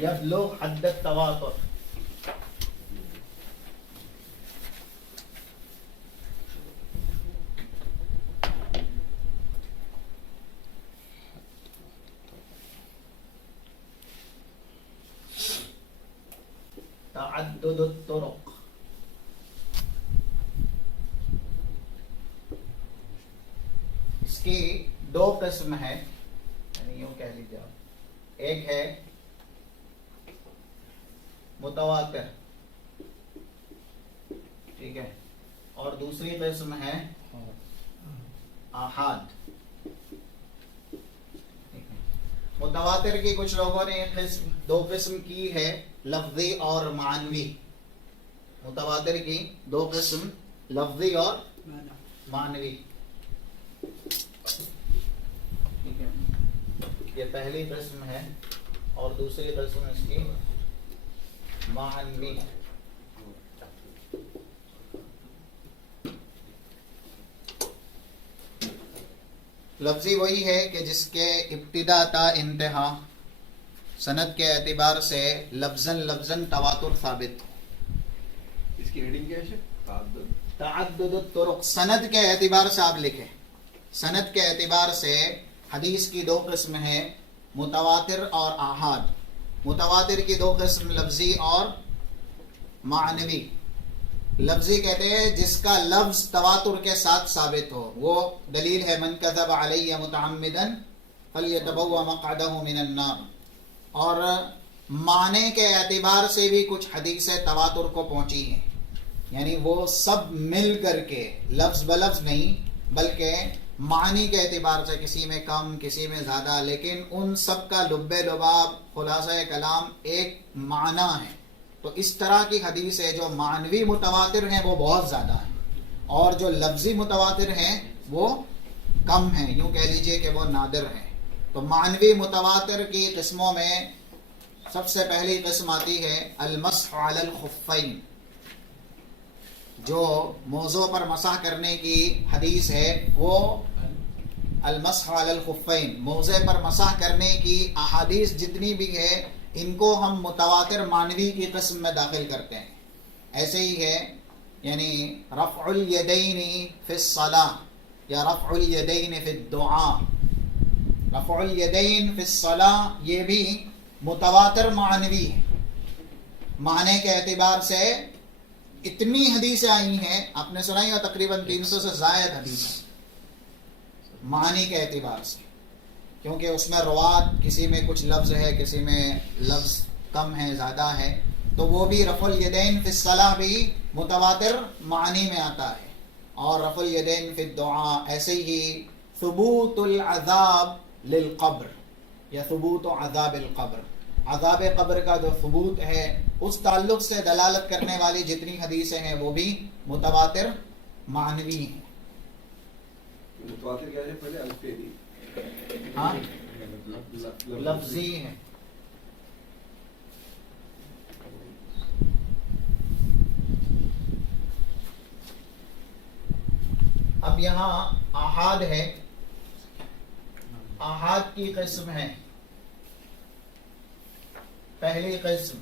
يبلغ حد التواتر. تعدد الطرق. اس کی دو قسم ہے، یعنی یوں کہہ لیجیے آپ، ایک ہے متواتر، ٹھیک ہے، اور دوسری قسم ہے آحاد. متواتر کی کچھ لوگوں نے دو قسم کی ہے، لفظی اور معنوی. متواتر کی دو قسم، لفظی اور معنوی. ٹھیک ہے، یہ پہلی قسم ہے اور دوسری قسم اس کی معنوی. لفظی وہی ہے کہ جس کے ابتدا تا انتہا سند کے اعتبار سے لفظاً تواتر ثابت ہو. اس کی ہیڈنگ کیا ہے؟ تعدد الطرق. سند کے اعتبار سے آپ لکھیں، سند کے اعتبار سے حدیث کی دو قسم ہیں، متواتر اور آحاد. متواتر کی دو قسم، لفظی اور معنوی. لفظی کہتے ہیں جس کا لفظ تواتر کے ساتھ ثابت ہو. وہ دلیل ہے من کذب علی متعمدا فلیتبوأ مقعدہ من النار. اور معنی کے اعتبار سے بھی کچھ حدیثیں تواتر کو پہنچی ہیں، یعنی وہ سب مل کر کے لفظ بلفظ نہیں بلکہ معنی کے اعتبار سے کسی میں کم کسی میں زیادہ، لیکن ان سب کا لب لباب خلاصہ کلام ایک معنی ہے. تو اس طرح کی حدیث ہے جو معنوی متواتر ہیں وہ بہت زیادہ ہیں، اور جو لفظی متواتر ہیں وہ کم ہیں، یوں کہہ لیجئے کہ وہ نادر ہیں. تو معنوی متواتر کی قسموں میں سب سے پہلی قسم آتی ہے المسح علی الخفین. جو موضوع پر مسح کرنے کی حدیث ہے وہ المسح علی الخفین، موضع پر مسح کرنے کی احادیث جتنی بھی ہے ان کو ہم متواتر معنوی کی قسم میں داخل کرتے ہیں. ایسے ہی ہے یعنی رفع الیدین فی الصلاۃ یا رفع الیدین فی الدعاء. رفع الیدین فی الصلاۃ یہ بھی متواتر معنوی ہے. معنی کے اعتبار سے اتنی حدیثیں آئی ہیں، آپ نے سنائی ہو تقریباً 300 سے زائد حدیثیں معنی کے اعتبار سے، کیونکہ اس میں روات کسی میں کچھ لفظ ہے کسی میں لفظ کم ہے زیادہ ہے. تو وہ بھی رفع الیدین فی الصلاۃ بھی متواتر معنی میں آتا ہے. اور رفع الیدین فی الدعاء، ایسے ہی ثبوت العذاب للقبر یا ثبوت عذاب القبر، عذاب قبر کا جو ثبوت ہے اس تعلق سے دلالت کرنے والی جتنی حدیثیں ہیں وہ بھی متواتر معنوی ہیں. متواتر کیا ہے؟ پہلے الفی ہاں لفظی ہیں. اب یہاں آحاد ہے. آحاد کی قسم ہے، پہلی قسم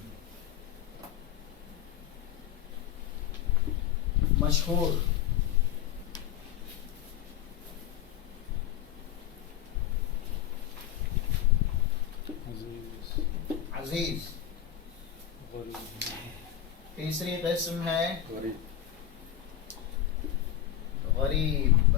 مشہور، عزیز. تیسری قسم ہے غریب.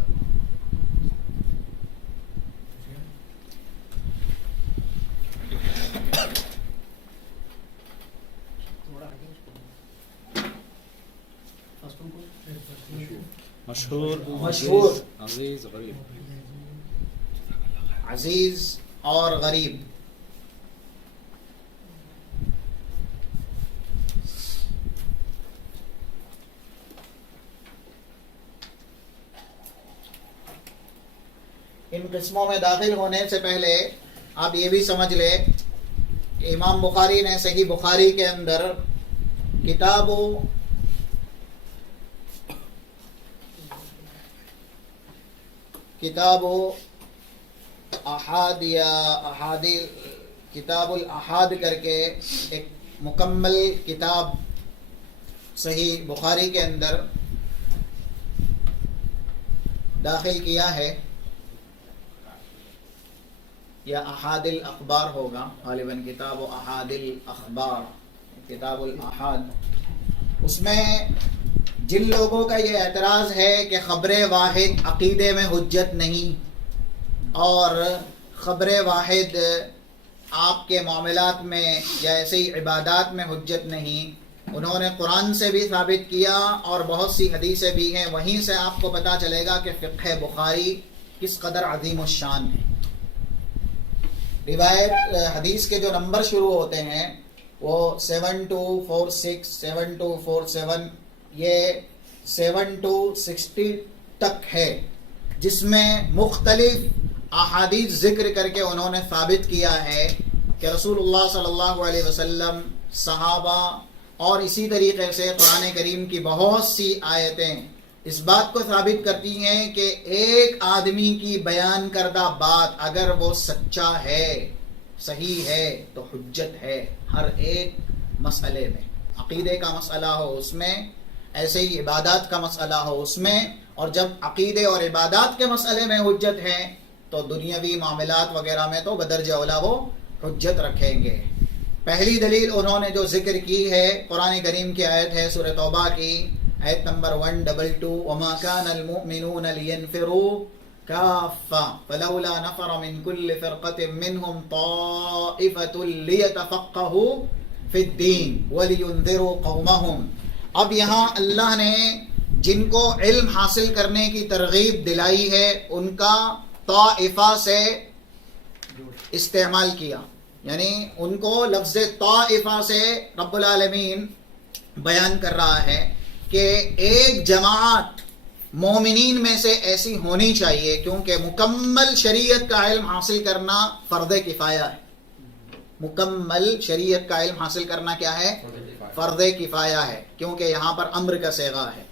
مشہور، مشہور، عزیز، غریب. عزیز اور غریب. ان قسموں میں داخل ہونے سے پہلے آپ یہ بھی سمجھ لیں کہ امام بخاری نے صحیح بخاری کے اندر کتاب احاد یا کتاب الاحاد کر کے ایک مکمل کتاب صحیح بخاری کے اندر داخل کیا ہے، یا احاد الاخبار ہوگا غالباً، کتاب و احاد الاخبار، کتاب الاحاد۔ اس میں جن لوگوں کا یہ اعتراض ہے کہ خبر واحد عقیدے میں حجت نہیں اور خبر واحد آپ کے معاملات میں یا ایسے ہی عبادات میں حجت نہیں، انہوں نے قرآن سے بھی ثابت کیا اور بہت سی حدیثیں بھی ہیں۔ وہیں سے آپ کو پتہ چلے گا کہ فقہ بخاری کس قدر عظیم الشان ہے۔ روایت حدیث کے جو نمبر شروع ہوتے ہیں وہ 7246 7247 یہ 7-60 تک ہے، جس میں مختلف احادیث ذکر کر کے انہوں نے ثابت کیا ہے کہ رسول اللہ صلی اللہ علیہ وسلم، صحابہ اور اسی طریقے سے قرآن کریم کی بہت سی آیتیں اس بات کو ثابت کرتی ہیں کہ ایک آدمی کی بیان کردہ بات اگر وہ سچا ہے، صحیح ہے، تو حجت ہے ہر ایک مسئلے میں۔ عقیدے کا مسئلہ ہو اس میں، ایسے ہی عبادات کا مسئلہ ہو اس میں، اور جب عقیدے اور عبادات کے مسئلے میں حجت ہے تو دنیاوی معاملات وغیرہ میں تو بدرجہ اولا وہ حجت رکھیں گے۔ پہلی دلیل انہوں نے جو ذکر کی ہے قرآن کریم کی آیت ہے سورہ توبہ کی آیت نمبر 122، وَمَا كَانَ الْمُؤْمِنُونَ لِيَنْفِرُوا كَافَّةً فَلَوْلَا نَفَرَ مِنْ كُلِّ فِرْقَةٍ مِّنْهُمْ طَائِفَةٌ لِيَتَفَقَّهُوا فِي الدِّينِ وَلِيُنذِرُوا قَوْمَهُمْ۔ اب یہاں اللہ نے جن کو علم حاصل کرنے کی ترغیب دلائی ہے ان کا طائفہ سے استعمال کیا، یعنی ان کو لفظ طائفہ سے رب العالمین بیان کر رہا ہے کہ ایک جماعت مومنین میں سے ایسی ہونی چاہیے، کیونکہ مکمل شریعت کا علم حاصل کرنا فرض کفایہ ہے۔ مکمل شریعت کا علم حاصل کرنا کیا ہے؟ فرض کفایہ ہے، کیونکہ یہاں پر امر کا صیغہ ہے۔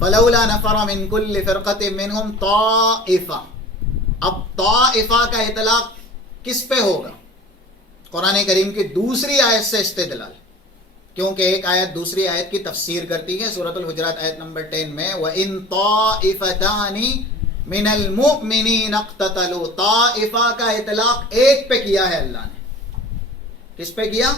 فلولا نفر من كل فرقة منهم طائفہ، اب طائفہ کا اطلاق کس پہ ہوگا؟ قرآن کریم کی دوسری آیت سے استدلال، کیونکہ ایک آیت دوسری آیت کی تفسیر کرتی ہے۔ سورۃ الحجرات آیت نمبر 10 میں وَإِن طَائِفَتَانِ مِنَ الْمُؤْمِنِينَ اقْتَتَلُوا، طائفہ کا اطلاق ایک پہ کیا ہے اللہ نے۔ کس پہ کیا؟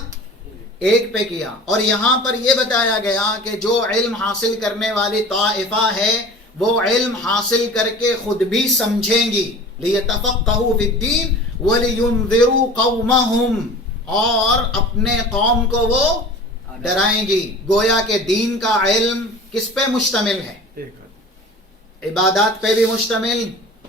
ایک پہ کیا۔ اور یہاں پر یہ بتایا گیا کہ جو علم حاصل کرنے والی طائفہ ہے وہ علم حاصل کر کے خود بھی سمجھیں گی، لِيَتَفَقَّهُوا فِي الدِّينِ وَلِيُنذِرُوا قَوْمَهُمْ، اور اپنے قوم کو وہ ڈرائیں گی۔ گویا کہ دین کا علم کس پہ مشتمل ہے؟ عبادات پہ بھی مشتمل،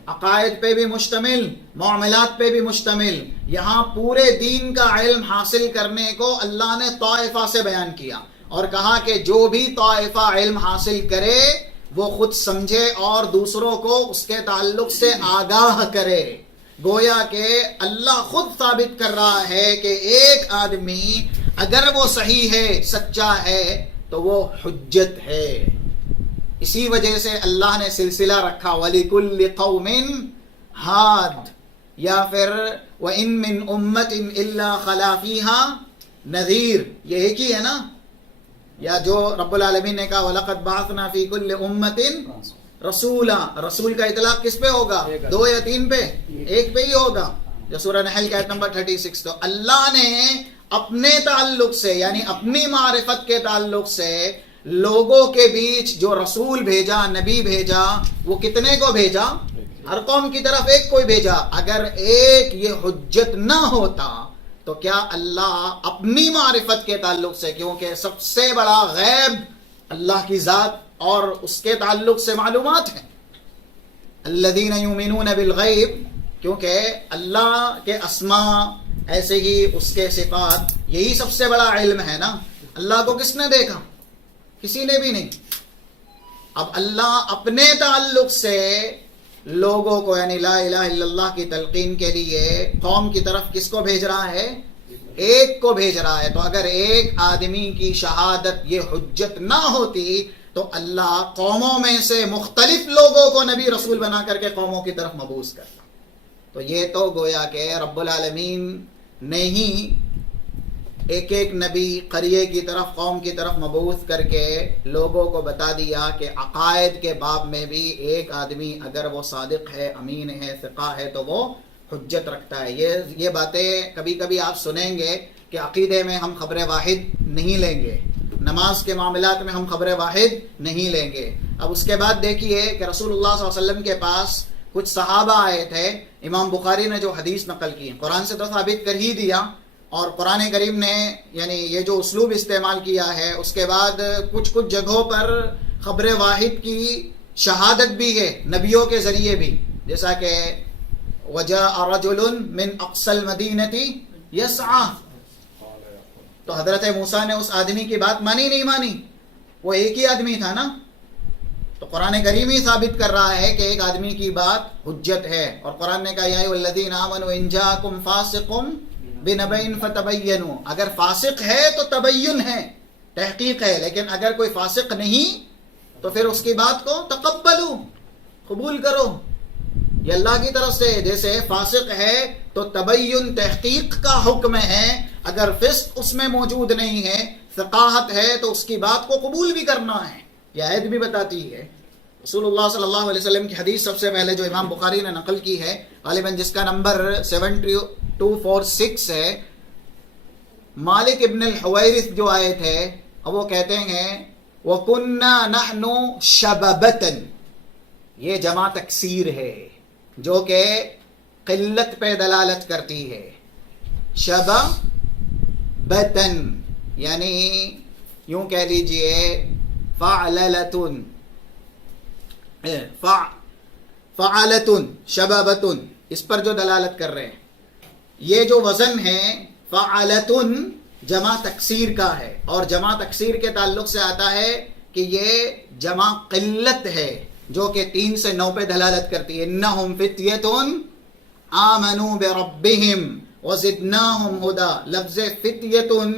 عقائد پہ بھی مشتمل، معاملات پہ بھی مشتمل۔ یہاں پورے دین کا علم حاصل کرنے کو اللہ نے طائفہ سے بیان کیا اور کہا کہ جو بھی طائفہ علم حاصل کرے وہ خود سمجھے اور دوسروں کو اس کے تعلق سے آگاہ کرے۔ گویا کہ اللہ خود ثابت کر رہا ہے کہ ایک آدمی اگر وہ صحیح ہے، سچا ہے، تو وہ حجت ہے۔ اسی وجہ سے اللہ نے سلسلہ رکھا وَلِكُلِّ قَوْمٍ ہاد، یا پھر وَإِن مِّنْ أُمَّةٍ إِلَّا خَلَا فِيهَا نَذِيرٌ، یہ ایک ہی ہے نا؟ یا جو رب العالمین نے کہا وَلَقَدْ بَعَثْنَا فِي كُلِّ أُمَّةٍ رَسُولًا، رسول کا اطلاق کس پہ ہوگا؟ 2 یا 3 پہ؟ ایک پہ ہی ہوگا، جو سورہ نحل کی آیت نمبر 36۔ تو اللہ نے اپنے تعلق سے، یعنی اپنی معرفت کے تعلق سے لوگوں کے بیچ جو رسول بھیجا، نبی بھیجا، وہ کتنے کو بھیجا؟ ہر قوم کی طرف ایک کوئی بھیجا۔ اگر ایک یہ حجت نہ ہوتا تو کیا اللہ اپنی معرفت کے تعلق سے، کیونکہ سب سے بڑا غیب اللہ کی ذات اور اس کے تعلق سے معلومات ہیں، الذین یؤمنون بالغیب، کیونکہ اللہ کے اسماء ایسے ہی اس کے صفات، یہی سب سے بڑا علم ہے نا۔ اللہ کو کس نے دیکھا؟ کسی نے بھی نہیں۔ اب اللہ اپنے تعلق سے لوگوں کو، یعنی لا الہ الا اللہ کی تلقین کے لیے قوم کی طرف کس کو بھیج رہا ہے؟ ایک کو بھیج رہا ہے۔ تو اگر ایک آدمی کی شہادت یہ حجت نہ ہوتی تو اللہ قوموں میں سے مختلف لوگوں کو نبی رسول بنا کر کے قوموں کی طرف مبعوث کرتا۔ تو تو یہ تو گویا کہ رب العالمین نے ہی ایک ایک نبی قریے کی طرف قوم کی طرف مبعوث کر کے لوگوں کو بتا دیا کہ عقائد کے باب میں بھی ایک آدمی اگر وہ صادق ہے، امین ہے، ثقہ ہے تو وہ حجت رکھتا ہے. یہ باتیں کبھی کبھی آپ سنیں گے کہ عقیدے میں ہم خبر واحد نہیں لیں گے، نماز کے معاملات میں ہم خبر واحد نہیں لیں گے. اب اس کے بعد دیکھیے کہ رسول اللہ صلی اللہ علیہ وسلم کے پاس کچھ صحابہ آئے تھے. امام بخاری نے جو حدیث نقل کی، قرآن سے تو ثابت کر ہی دیا، اور قرآن کریم نے یعنی یہ جو اسلوب استعمال کیا ہے، اس کے بعد کچھ جگہوں پر خبر واحد کی شہادت بھی ہے نبیوں کے ذریعے بھی، جیسا کہ وَجَاءَ رَجُلٌ مِّنْ أَقْصَى الْمَدِينَةِ يَسْعَىٰ، تو حضرت موسیٰ نے اس آدمی کی بات مانی نہیں مانی؟ وہ ایک ہی آدمی تھا نا. تو قرآن کریم ہی ثابت کر رہا ہے کہ ایک آدمی کی بات حجت ہے. اور قرآن نے کہا یا ایھا الذین آمنوا ان جاءکم فاسق بنبأ فتبینوا، اگر فاسق ہے تو تبین ہے، تحقیق ہے، لیکن اگر کوئی فاسق نہیں تو پھر اس کی بات کو تقبلو، قبول کرو. یہ اللہ کی طرف سے جیسے فاسق ہے تو تبین تحقیق کا حکم ہے، اگر فسق اس میں موجود نہیں ہے، ثقاہت ہے، تو اس کی بات کو قبول بھی کرنا ہے. یہ آیت بھی بتاتی ہے. رسول اللہ صلی اللہ علیہ وسلم کی حدیث سب سے پہلے جو امام بخاری نے نقل کی ہے، غالباً جس کا نمبر 7246 ہے، مالک ابن الحویرث جو آئے تھے، اب وہ کہتے ہیں وَكُنَّا نَحْنُ شَبَبَةً، یہ جمع تکسیر ہے جو کہ قلت پہ دلالت کرتی ہے. شببتن یعنی یوں کہہ لیجئے فعللتن، فعلتن شبابتن، اس پر جو دلالت کر رہے ہیں. یہ جو وزن ہے فعلتن جمع تکسیر کا ہے، اور جمع تکسیر کے تعلق سے آتا ہے کہ یہ جمع قلت ہے جو کہ 3 سے 9 پہ دلالت کرتی ہے. انہم فتیتن آمنوا بربہم وزدناہم ہدا. لفظ فتیتن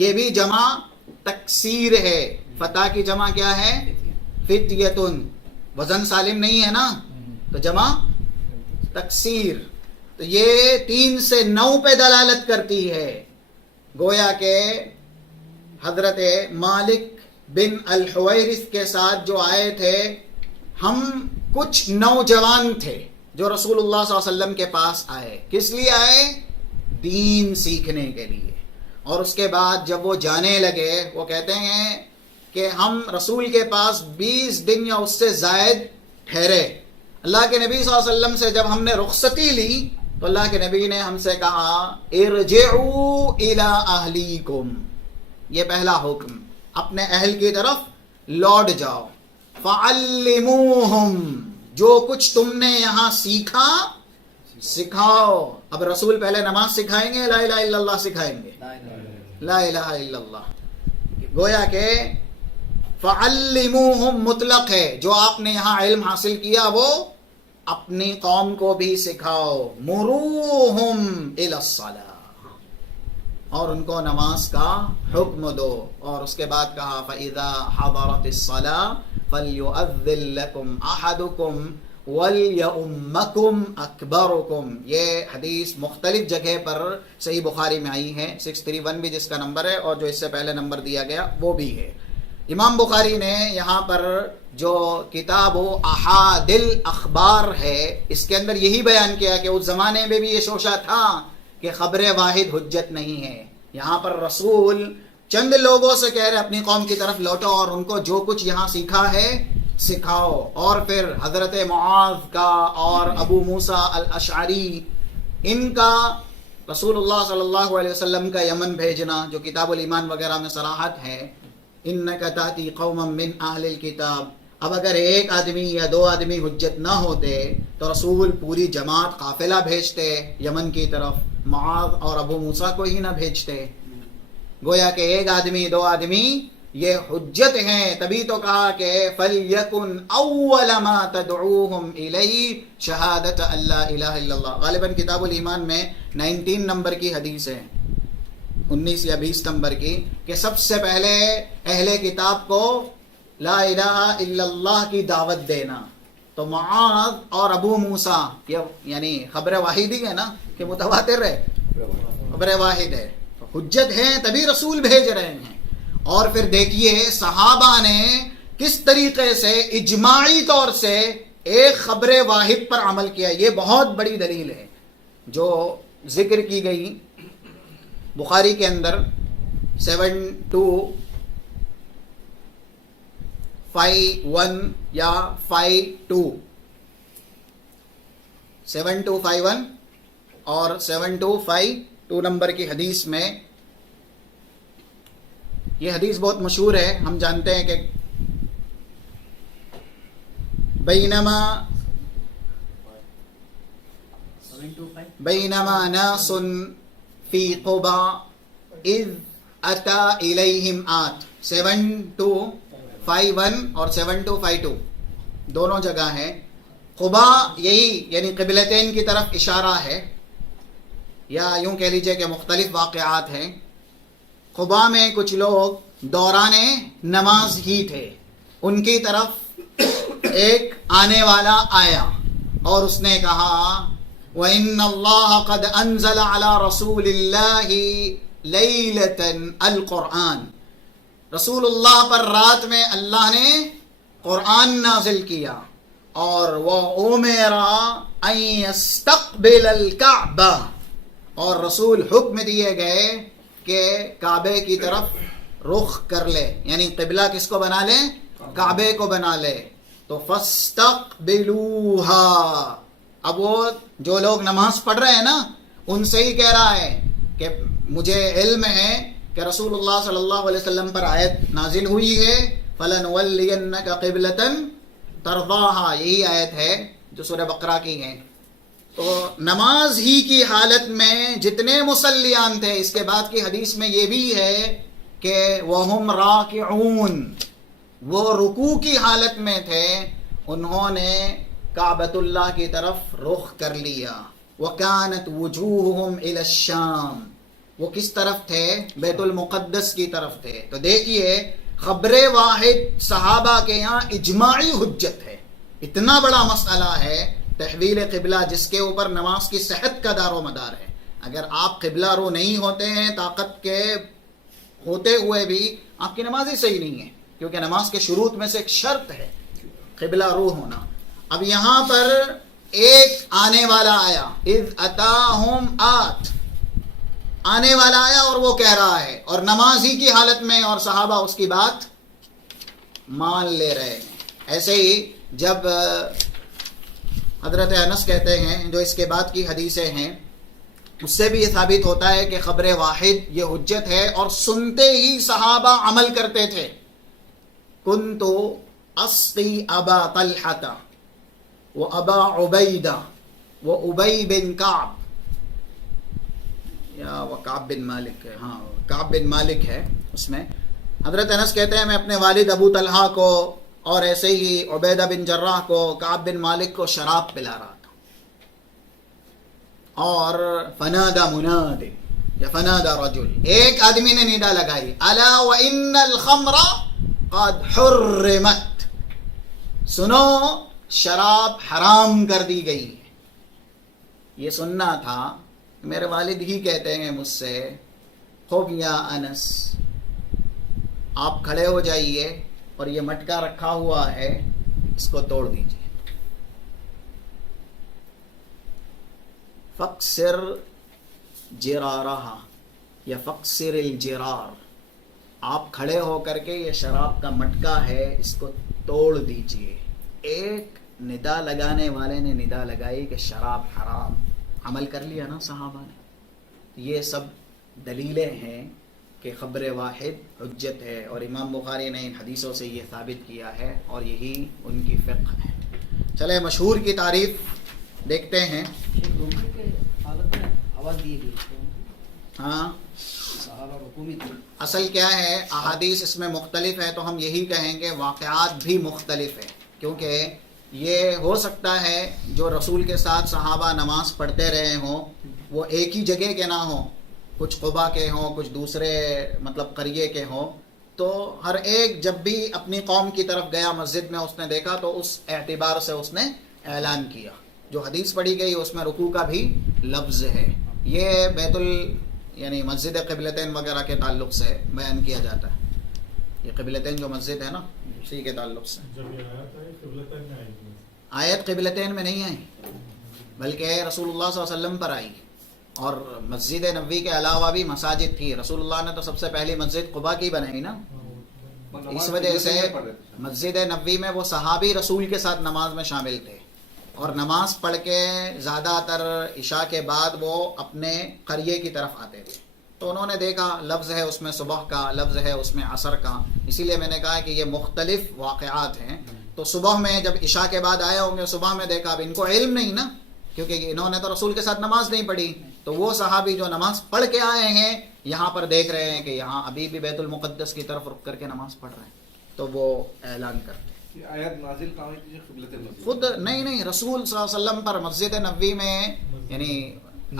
یہ بھی جمع تکسیر ہے. فتح کی جمع کیا ہے؟ فتیتن. وزن سالم نہیں ہے نا، تو جمع تکسیر. تو یہ 3 سے 9 پہ دلالت کرتی ہے. گویا کہ حضرت مالک بن الحویرث کے ساتھ جو آئے تھے، ہم کچھ نوجوان تھے جو رسول اللہ صلی اللہ علیہ وسلم کے پاس آئے. کس لیے آئے؟ دین سیکھنے کے لیے. اور اس کے بعد جب وہ جانے لگے، وہ کہتے ہیں کہ ہم رسول کے پاس 20 دن یا اس سے زائد ٹھہرے. اللہ کے نبی صلی اللہ علیہ وسلم سے جب ہم نے رخصتی لی تو اللہ کے نبی نے ہم سے کہا ارجعوا الی اہلیکم. یہ پہلا حکم، اپنے اہل کی طرف لوٹ جاؤ. فعلموہم، جو کچھ تم نے یہاں سیکھا سکھاؤ. اب رسول پہلے نماز سکھائیں گے، لا الہ الا اللہ سکھائیں گے، لا الہ الا اللہ. گویا کہ فعلموہم مطلق ہے، جو آپ نے یہاں علم حاصل کیا وہ اپنی قوم کو بھی سکھاؤ. مروہم الی الصلاۃ، اور ان کو نماز کا حکم دو. اور اس کے بعد کہا فَإِذَا حَضَرَتِ الصَّلَاةُ فَلْيُؤَذِّن لَكُمْ أَحَدُكُمْ وَلْيَؤُمَّكُمْ أَكْبَرُكُمْ. یہ حدیث مختلف جگہ پر صحیح بخاری میں آئی ہے. 631 بھی جس کا نمبر ہے، اور جو اس سے پہلے نمبر دیا گیا وہ بھی ہے. امام بخاری نے یہاں پر جو کتاب و احاد الاخبار ہے، اس کے اندر یہی بیان کیا کہ اس زمانے میں بھی یہ شوشہ تھا کہ خبر واحد حجت نہیں ہے. یہاں پر رسول چند لوگوں سے کہہ رہے اپنی قوم کی طرف لوٹو اور ان کو جو کچھ یہاں سیکھا ہے سکھاؤ. اور پھر حضرت معاذ کا اور ابو موسیٰ الاشعری، ان کا رسول اللہ صلی اللہ علیہ وسلم کا یمن بھیجنا، جو کتاب الایمان وغیرہ میں صراحت ہے انک تاتی قوما من اہل الکتاب. اب اگر ایک آدمی یا 2 آدمی حجت نہ ہوتے تو رسول پوری جماعت قافلہ بھیجتے یمن کی طرف، معاذ اور ابو موسیٰ کو ہی نہ بھیجتے. گویا کہ ایک آدمی 2 آدمی یہ حجت ہیں. تبھی تو کہا کہ فَلْيَكُنْ أَوَّلَ مَا تَدْعُوهُمْ إِلَيْهِ شَهَادَةَ أَن لَا إِلَهَ إِلَّا اللَّهُ. غالباً کتاب الایمان میں 19 نمبر کی حدیث ہے، 19 یا 20 نمبر کی، کہ سب سے پہلے اہل کتاب کو لا الہ الا اللہ کی دعوت دینا. تو معاذ اور ابو موسیٰ یہ یعنی خبر واحدی ہے نا کہ متواتر ہے، خبر واحد ہے، حجت ہے تبھی رسول بھیج رہے ہیں. اور پھر دیکھیے صحابہ نے کس طریقے سے اجماعی طور سے ایک خبر واحد پر عمل کیا. یہ بہت بڑی دلیل ہے جو ذکر کی گئی بخاری کے اندر 7251 یا 52 7251 اور 7252 نمبر کی حدیث میں. یہ حدیث بہت مشہور ہے، ہم جانتے ہیں کہ بینما ناس فی قبا اذ اتا الیہم آت. 7251 اور 7252 دونوں جگہ ہیں. قبا یہی یعنی قبلتین کی طرف اشارہ ہے، یا یوں کہہ لیجئے کہ مختلف واقعات ہیں. قبا میں کچھ لوگ دوران نماز ہی تھے، ان کی طرف ایک آنے والا آیا اور اس نے کہا وَإِنَّ اللَّهَ قَدْ أَنزَلَ عَلَى رَسُولِ اللَّهِ لَيْلَةً الْقُرْآنِ. رسول اللہ پر رات میں اللہ نے قرآن نازل کیا اور وَأُمِرَ أَن يَسْتَقْبِلَ الْكَعْبَةَ، اور رسول حکم دیے گئے کہ کعبے کی طرف رخ کر لے، یعنی قبلہ کس کو بنا لے؟ کعبے کو بنا لے. تو فَاسْتَقْبِلُوهَا، اب وہ جو لوگ نماز پڑھ رہے ہیں نا ان سے ہی کہہ رہا ہے کہ مجھے علم ہے کہ رسول اللہ صلی اللہ علیہ وسلم پر آیت نازل ہوئی ہے فَلَنُوَلِّيَنَّكَ قِبْلَةً تَرْضَاهَا، یہی آیت ہے جو سورہ بقرہ کی ہے. تو نماز ہی کی حالت میں جتنے مصلیان تھے، اس کے بعد کی حدیث میں یہ بھی ہے کہ وَهُمْ رَاكِعُونَ، وہ رکوع کی حالت میں تھے، انہوں نے کعبۃ اللہ کی طرف رخ کر لیا. وَكَانَتْ وُجُوهُهُمْ إِلَى الشَّامِ، وہ کس طرف تھے؟ بیت المقدس کی طرف تھے. تو دیکھیے خبر واحد صحابہ کے یہاں اجماعی حجت ہے. اتنا بڑا مسئلہ ہے تحویل قبلہ جس کے اوپر نماز کی صحت کا دار و مدار ہے. اگر آپ قبلہ رو نہیں ہوتے ہیں طاقت کے ہوتے ہوئے بھی، آپ کی نماز ہی صحیح نہیں ہے، کیونکہ نماز کے شروط میں سے ایک شرط ہے قبلہ رو ہونا. اب یہاں پر ایک آنے والا آیا، اذ اتاہم آت، آنے والا آیا اور وہ کہہ رہا ہے، اور نماز ہی کی حالت میں، اور صحابہ اس کی بات مان لے رہے ہیں. ایسے ہی جب حضرت انس کہتے ہیں، جو اس کے بعد کی حدیثیں ہیں، اس سے بھی یہ ثابت ہوتا ہے کہ خبر واحد یہ حجت ہے، اور سنتے ہی صحابہ عمل کرتے تھے. کنتو اسقی ابا طلحہ و ابا عبیدہ و ابی بن کعب، یا وہ کعب بن مالک ہے، ہاں کعب بن مالک ہے اس میں. حضرت انس کہتے ہیں میں اپنے والد ابو طلحہ کو اور ایسے ہی عبیدہ بن جراح کو، کعب بن مالک کو شراب پلا رہا تھا. اور فنادى مناد یا فنادى رجل، ایک آدمی نے ندا لگائی، الا وان الخمر قد حرمت، سنو شراب حرام کر دی گئی. یہ سننا تھا. میرے والد ہی کہتے ہیں مجھ سے خوب یا انس آپ کھڑے ہو جائیے اور یہ مٹکا رکھا ہوا ہے اس کو توڑ دیجیے. فَقْسِرْ جِرَارَهَا یا فَقْسِرِ الْجِرَار، آپ کھڑے ہو کر کے یہ شراب کا مٹکا ہے اس کو توڑ دیجیے. ایک ندا لگانے والے نے ندا لگائی کہ شراب حرام، عمل کر لیا نا صحابہ نے. یہ سب دلیلیں ہیں کہ خبر واحد حجت ہے، اور امام بخاری نے ان حدیثوں سے یہ ثابت کیا ہے، اور یہی ان کی فقہ ہے. چلے مشہور کی تعریف دیکھتے ہیں. رکوع کے حالت میں آواز دی گئی، ہاں صحابہ رکوع میں تھے. اصل کیا ہے، احادیث اس میں مختلف ہے، تو ہم یہی کہیں گے واقعات بھی مختلف ہیں، کیونکہ یہ ہو سکتا ہے جو رسول کے ساتھ صحابہ نماز پڑھتے رہے ہوں وہ ایک ہی جگہ کے نہ ہوں، کچھ قبا کے ہوں، کچھ دوسرے مطلب قریے کے ہوں، تو ہر ایک جب بھی اپنی قوم کی طرف گیا مسجد میں اس نے دیکھا تو اس اعتبار سے اس نے اعلان کیا. جو حدیث پڑھی گئی اس میں رکوع کا بھی لفظ ہے. یہ بیت یعنی مسجد قبلتین وغیرہ کے تعلق سے بیان کیا جاتا ہے. یہ قبلتین جو مسجد ہے نا اسی کے تعلق سے. آیت قبلتین میں نہیں آئی بلکہ رسول اللہ صلی اللہ علیہ وسلم پر آئی. اور مسجد نبوی کے علاوہ بھی مساجد تھی. رسول اللہ نے تو سب سے پہلی مسجد قباء کی بنائی نا. اس وجہ سے مسجد نبوی میں وہ صحابی رسول کے ساتھ نماز میں شامل تھے اور نماز پڑھ کے زیادہ تر عشاء کے بعد وہ اپنے قریے کی طرف آتے تھے. تو انہوں نے دیکھا لفظ ہے اس میں صبح کا، لفظ ہے اس میں عصر کا. اسی لیے میں نے کہا کہ یہ مختلف واقعات ہیں. تو صبح میں جب عشاء کے بعد آئے ہوں گے، صبح میں دیکھا. اب ان کو علم نہیں نا، کیونکہ انہوں نے تو رسول کے ساتھ نماز نہیں پڑھی. تو وہ صحابی جو نماز پڑھ کے آئے ہیں یہاں پر دیکھ رہے ہیں کہ یہاں ابھی بھی بیت المقدس کی طرف رک کر کے نماز پڑھ رہے ہیں. تو وہ اعلان کرتے ہیں. آیت نازل کہاں ہوئی تھی قبلۃ المسجد؟ خود نہیں رسول صلی اللہ علیہ وسلم پر مسجد نبوی میں، یعنی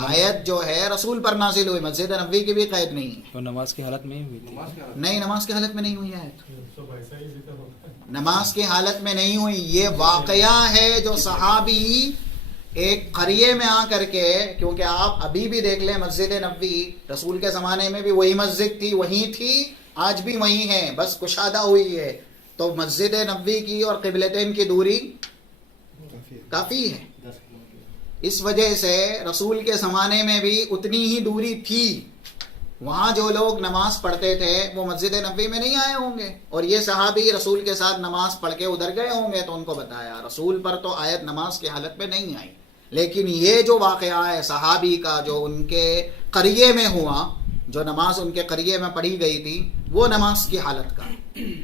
آیت جو ہے رسول پر نازل ہوئی. مسجد نبوی کی بھی قید نہیں ہے. وہ نماز کی حالت میں ہی ہوئی تھی. نماز کے حالت نہیں، نماز کی حالت میں نہیں ہوئی آیت. نماز کی حالت میں نہیں ہوئی. یہ واقعہ ہے جو صحابی ایک قریے میں آ کر کے، کیونکہ آپ ابھی بھی دیکھ لیں مسجد نبوی رسول کے زمانے میں بھی وہی مسجد تھی، وہی تھی، آج بھی وہی ہے، بس کشادہ ہوئی ہے. تو مسجد نبوی کی اور قبلتین کی دوری کافی ہے. اس وجہ سے رسول کے زمانے میں بھی اتنی ہی دوری تھی. وہاں جو لوگ نماز پڑھتے تھے وہ مسجد نبوی میں نہیں آئے ہوں گے، اور یہ صحابی رسول کے ساتھ نماز پڑھ کے ادھر گئے ہوں گے. تو ان کو بتایا رسول پر تو آیت نماز کی حالت میں نہیں آئی، لیکن یہ جو واقعہ ہے صحابی کا جو ان کے قریے میں ہوا، جو نماز ان کے قریے میں پڑھی گئی تھی، وہ نماز کی حالت کا.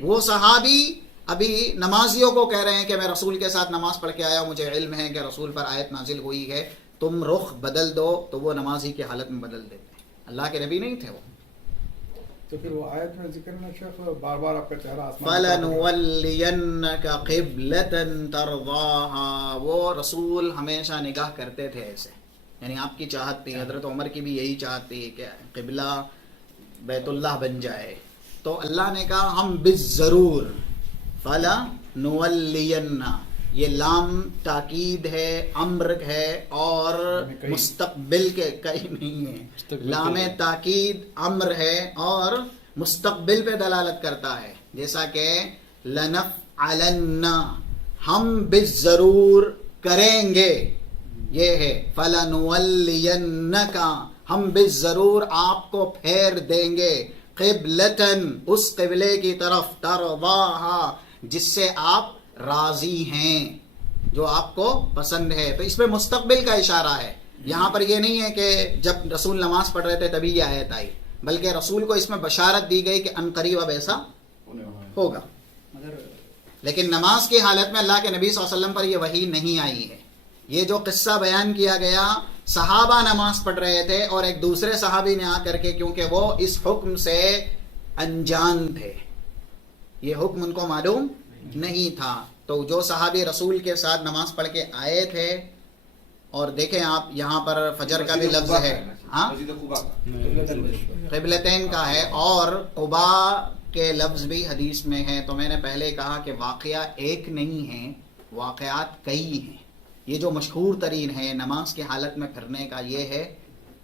وہ صحابی ابھی نمازیوں کو کہہ رہے ہیں کہ میں رسول کے ساتھ نماز پڑھ کے آیا ہوں، مجھے علم ہے کہ رسول پر آیت نازل ہوئی ہے، تم رخ بدل دو. تو وہ نمازی کی حالت میں بدل دیتے. اللہ کے نبی نہیں تھے وہ. تو پھر وہ آیت میں ذکر نا شیخ بار بار آپ کا چہرہ آسمان فَلَنُوَلِّيَنَّكَ قِبْلَةً تَرْضَاهَا. وہ رسول ہمیشہ نگاہ کرتے تھے ایسے، یعنی آپ کی چاہت تھی. حضرت عمر کی بھی یہی چاہت تھی کہ قبلہ بیت اللہ بن جائے. تو اللہ نے کہا ہم بالضرور. فَلَنُوَلِّيَنَّ، یہ لام تاکید ہے، امر ہے، اور مستقبل کے کہیں نہیں ہے. لام تاکید امر ہے اور مستقبل پہ دلالت کرتا ہے. جیسا کہ لنفعلن، ہم بالضرور کریں گے، یہ ہے. فلنولینک، ہم بالضرور آپ کو پھیر دیں گے. قبلتن، اس قبلے کی طرف. ترضاہا، جس سے آپ راضی ہیں، جو آپ کو پسند ہے. تو اس میں مستقبل کا اشارہ ہے. یہاں پر یہ نہیں ہے کہ جب رسول نماز پڑھ رہے تھے تبھی یہ آیت آئی، بلکہ رسول کو اس میں بشارت دی گئی کہ عنقریب اب ایسا ہوگا. لیکن نماز کی حالت میں اللہ کے نبی صلی اللہ علیہ وسلم پر یہ وحی نہیں آئی ہے. یہ جو قصہ بیان کیا گیا، صحابہ نماز پڑھ رہے تھے اور ایک دوسرے صحابی نے آ کر کے، کیونکہ وہ اس حکم سے انجان تھے، یہ حکم ان کو معلوم نہیں تھا. تو جو صحابی رسول کے ساتھ نماز پڑھ کے آئے تھے، اور دیکھیں آپ یہاں پر فجر کا بھی لفظ ہے، ہاں مسجد قباء کا قبلتین کا ہے، اور قباء کے لفظ بھی حدیث میں ہے. تو میں نے پہلے کہا کہ واقعہ ایک نہیں ہے، واقعات کئی ہیں. یہ جو مشہور ترین ہے نماز کی حالت میں پھرنے کا، یہ ہے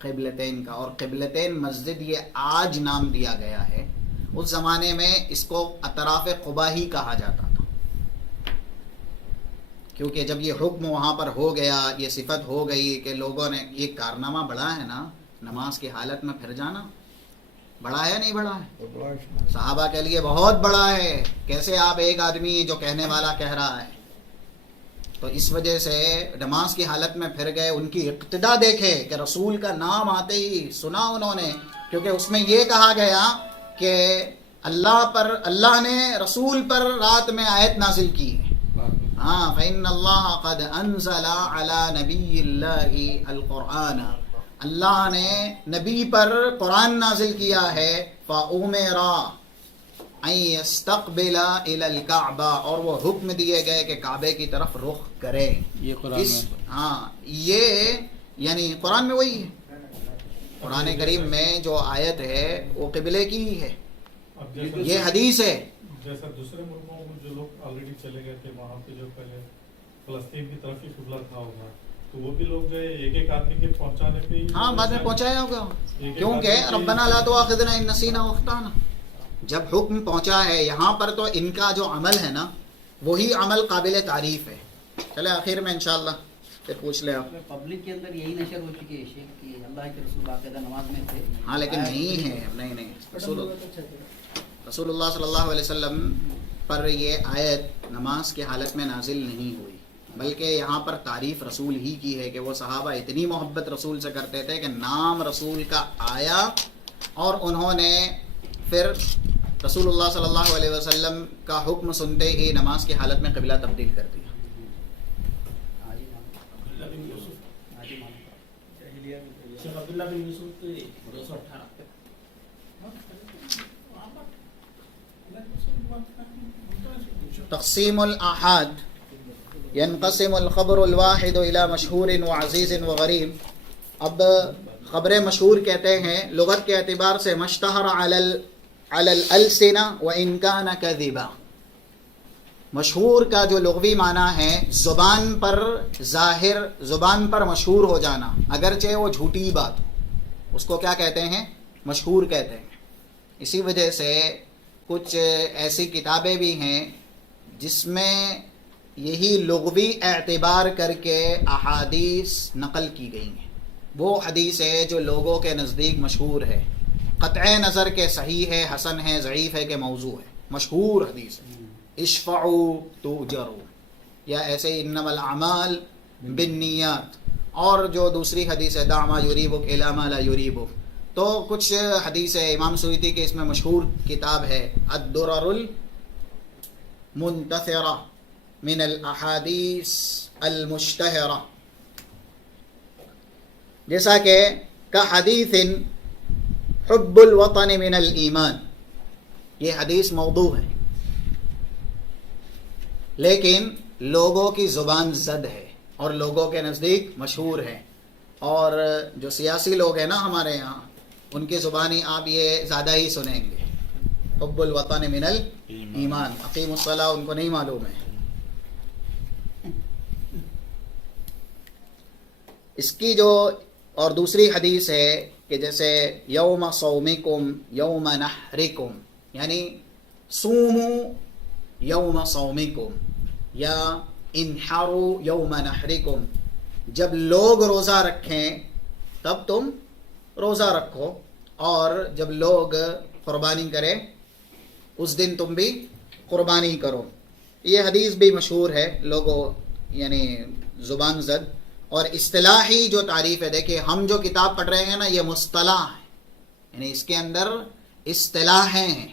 قبلتین کا. اور قبلتین مسجد یہ آج نام دیا گیا ہے. اس زمانے میں اس کو اطراف قباء ہی کہا جاتا تھا، کیونکہ جب یہ حکم وہاں پر ہو گیا، یہ صفت ہو گئی کہ لوگوں نے، یہ کارنامہ بڑا ہے نا، نماز کی حالت میں پھر جانا بڑا ہے نہیں بڑا ہے؟ صحابہ کے لیے بہت بڑا ہے. کیسے آپ ایک آدمی جو کہنے والا کہہ رہا ہے. تو اس وجہ سے نماز کی حالت میں پھر گئے. ان کی اقتدا دیکھے کہ رسول کا نام آتے ہی سنا انہوں نے، کیونکہ اس میں یہ کہا گیا کہ اللہ نے رسول پر رات میں آیت نازل کی ہے. ہاں، فإن اللہ قد انزل علی نبی اللہ القرآن، اللہ نے نبی پر قرآن نازل کیا ہے. فأمر ان يستقبل الى الكعبہ، اور وہ حکم دیے گئے کہ کعبے کی طرف رخ کریں. یہ قرآن میں، ہاں، یہ یعنی قرآن میں وہی ہے. قرآن کریم میں جو آیت ہے وہ قبلے کی ہی ہے. اب جیسا یہ حدیث ہے. جیسا دوسرے ملکوں میں جو لوگ آلریڈی چلے گئے تھے وہاں پہ جو پہلے فلسطین کی طرف ہی قبلہ تھا ہوگا تو وہ بھی لوگ جو ہے ایک ایک آدمی کے پہنچانے پہ ہی ہاں بعد میں پہنچایا ہوگا, کیونکہ ربنا لا تؤاخذنا ان نسینا او اخطانا, جب حکم پہنچا ہے یہاں پر تو ان کا جو عمل ہے نا وہی عمل قابل تعریف ہے. چلے آخر میں انشاءاللہ پھر پوچھ لیں آپ. پبلک کے اندر یہی نشر ہو چکی ہے شیخ کہ اللہ کے رسول باقاعدہ نماز میں تھے. ہاں لیکن نہیں ہے, نہیں رسول اللہ صلی اللہ علیہ وسلم پر یہ آیت نماز کی حالت میں نازل نہیں ہوئی, بلکہ یہاں پر تعریف رسول ہی کی ہے کہ وہ صحابہ اتنی محبت رسول سے کرتے تھے کہ نام رسول کا آیا اور انہوں نے پھر رسول اللہ صلی اللہ علیہ وسلم کا حکم سنتے ہی نماز کی حالت میں قبلہ تبدیل کر دیا. عبداللہ بن یوسف 218 تقسیم الآحاد ينقسم الخبر الواحد الى مشہور وعزیز وغریب. اب خبر مشہور کہتے ہیں لغت کے اعتبار سے مشتہر علی الالسنہ وان کان کذبا. مشہور کا جو لغوی معنی ہے زبان پر ظاہر, زبان پر مشہور ہو جانا اگرچہ وہ جھوٹی بات, اس کو کیا کہتے ہیں؟ مشہور کہتے ہیں. اسی وجہ سے کچھ ایسی کتابیں بھی ہیں جس میں یہی لغوی اعتبار کر کے احادیث نقل کی گئی ہیں. وہ حدیث ہے جو لوگوں کے نزدیک مشہور ہے, قطع نظر کے صحیح ہے, حسن ہے, ضعیف ہے کہ موضوع ہے, مشہور حدیث ہے. اشفعوا تؤجروا, یا ایسے انما الاعمال بالنیات, اور جو دوسری حدیث ہے دع ما یریبک الی ما لا یریبک. تو کچھ حدیث ہے امام سیوطی کے اس میں مشہور کتاب ہے الدرر المنتثرہ من الاحادیث المشتہرہ, جیسا کہ حدیث حب الوطن من الایمان. یہ حدیث موضوع ہے لیکن لوگوں کی زبان زد ہے اور لوگوں کے نزدیک مشہور ہے, اور جو سیاسی لوگ ہیں نا ہمارے یہاں ان کی زبانی آپ یہ زیادہ ہی سنیں گے. حب الوطن من الایمان, اقیم الصلاۃ ان کو نہیں معلوم ہے. اس کی جو اور دوسری حدیث ہے کہ جیسے یوم صومکم یوم نحرکم, یعنی صوموا یوم صومکم یا انحروا یوم نحرکم, جب لوگ روزہ رکھیں تب تم روزہ رکھو, اور جب لوگ قربانی کریں اس دن تم بھی قربانی کرو. یہ حدیث بھی مشہور ہے لوگوں یعنی زبان زد. اور اصطلاحی جو تعریف ہے, دیکھیں ہم جو کتاب پڑھ رہے ہیں نا یہ مصطلح ہے, یعنی اس کے اندر اصطلاحیں ہیں,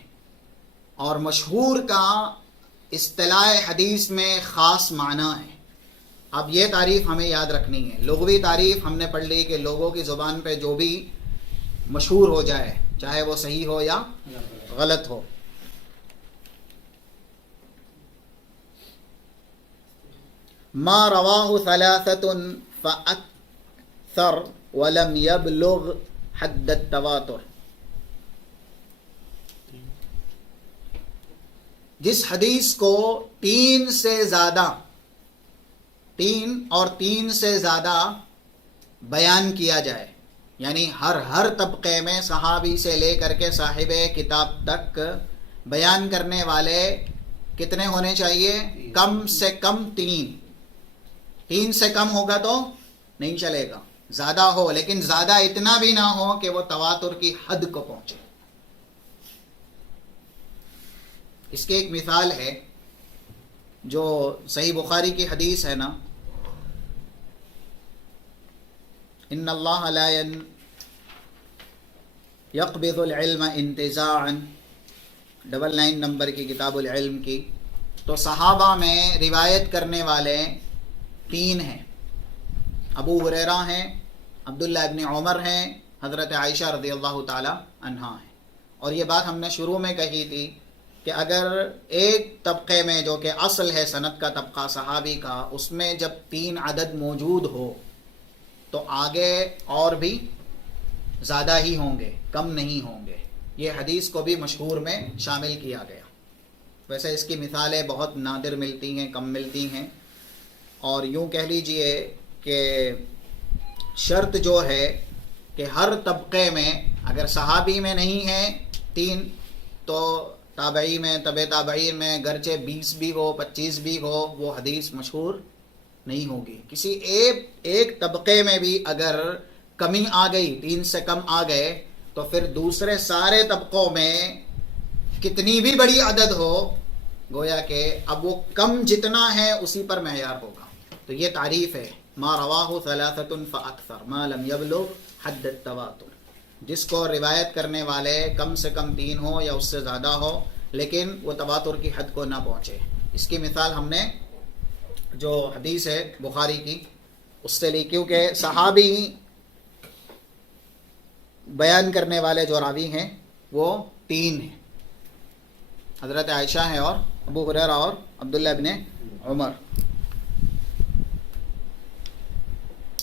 اور مشہور کا اصطلاح حدیث میں خاص معنی ہے. اب یہ تعریف ہمیں یاد رکھنی ہے. لغوی تعریف ہم نے پڑھ لی کہ لوگوں کی زبان پہ جو بھی مشہور ہو جائے چاہے وہ صحیح ہو یا غلط ہو. ما رواہ ثلاثۃ فاکثر ولم یبلغ حد التواتر. جس حدیث کو تین اور تین سے زیادہ بیان کیا جائے, یعنی ہر طبقے میں صحابی سے لے کر کے صاحب کتاب تک بیان کرنے والے کتنے ہونے چاہیے؟ کم سے کم تین سے کم ہوگا تو نہیں چلے گا, زیادہ ہو لیکن زیادہ اتنا بھی نہ ہو کہ وہ تواتر کی حد کو پہنچے. اس کی ایک مثال ہے جو صحیح بخاری کی حدیث ہے نا, ان اللہ لا یقبض العلم انتزاعا, 99 نمبر کی کتاب العلم کی. تو صحابہ میں روایت کرنے والے 3 ہیں, ابو ہریرہ ہیں, عبداللہ ابن عمر ہیں, حضرت عائشہ رضی اللہ تعالی عنہا ہیں. اور یہ بات ہم نے شروع میں کہی تھی کہ اگر ایک طبقے میں جو کہ اصل ہے سند کا طبقہ صحابی کا, اس میں جب 3 عدد موجود ہو تو آگے اور بھی زیادہ ہی ہوں گے, کم نہیں ہوں گے. یہ حدیث کو بھی مشہور میں شامل کیا گیا. ویسے اس کی مثالیں بہت نادر ملتی ہیں، کم ملتی ہیں، اور یوں کہہ لیجئے کہ شرط جو ہے کہ ہر طبقے میں اگر صحابی میں نہیں ہے 3 تو تابعی میں، تبع تابعین میں گرچہ 20 بھی ہو 25 بھی ہو وہ حدیث مشہور نہیں ہوگی. کسی ایک طبقے میں بھی اگر کمی آ گئی، 3 سے کم آ گئے، تو پھر دوسرے سارے طبقوں میں کتنی بھی بڑی عدد ہو گویا کہ اب وہ کم جتنا ہے اسی پر معیار ہوگا. تو یہ تعریف ہے ما رواہ 3 فاکثر ما لم یبلغ حد التواتر، جس کو روایت کرنے والے کم سے کم 3 ہو یا اس سے زیادہ ہو لیکن وہ تواتر کی حد کو نہ پہنچے. اس کی مثال ہم نے جو حدیث ہے بخاری کی اس سے لی، کیونکہ صحابی بیان کرنے والے جو راوی ہیں وہ 3 ہیں، حضرت عائشہ ہیں اور ابو ہریرہ اور عبداللہ ابن عمر.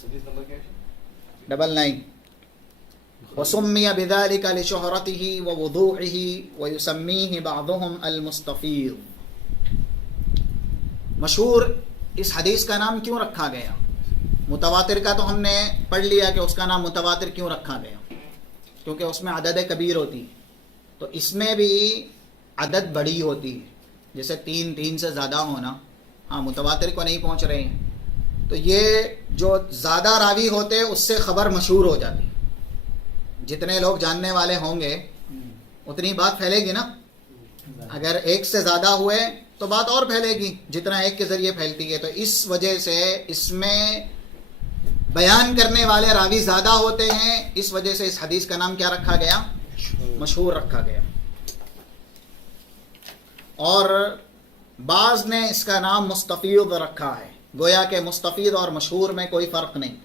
حدیث نمبر کیا ہے؟ 99. وسمي بذلك لشهرته ووضوحه ويسميه بعضهم المستفيض. مشہور اس حدیث کا نام کیوں رکھا گیا؟ متواتر کا تو ہم نے پڑھ لیا کہ اس کا نام متواتر کیوں رکھا گیا، کیونکہ اس میں عدد کبیر ہوتی ہے. تو اس میں بھی عدد بڑی ہوتی ہے، جیسے 3 سے زیادہ ہونا، ہاں متواتر کو نہیں پہنچ رہے ہیں. تو یہ جو زیادہ راوی ہوتے ہیں اس سے خبر مشہور ہو جاتی. جتنے لوگ جاننے والے ہوں گے اتنی بات پھیلے گی نا. اگر 1 سے زیادہ ہوئے تو بات اور پھیلے گی جتنا 1 کے ذریعے پھیلتی ہے. تو اس وجہ سے اس میں بیان کرنے والے راوی زیادہ ہوتے ہیں، اس وجہ سے اس حدیث کا نام کیا رکھا گیا؟ مشہور رکھا گیا. اور بعض نے اس کا نام مستفیض رکھا ہے، گویا کہ مستفیض اور مشہور میں کوئی فرق نہیں.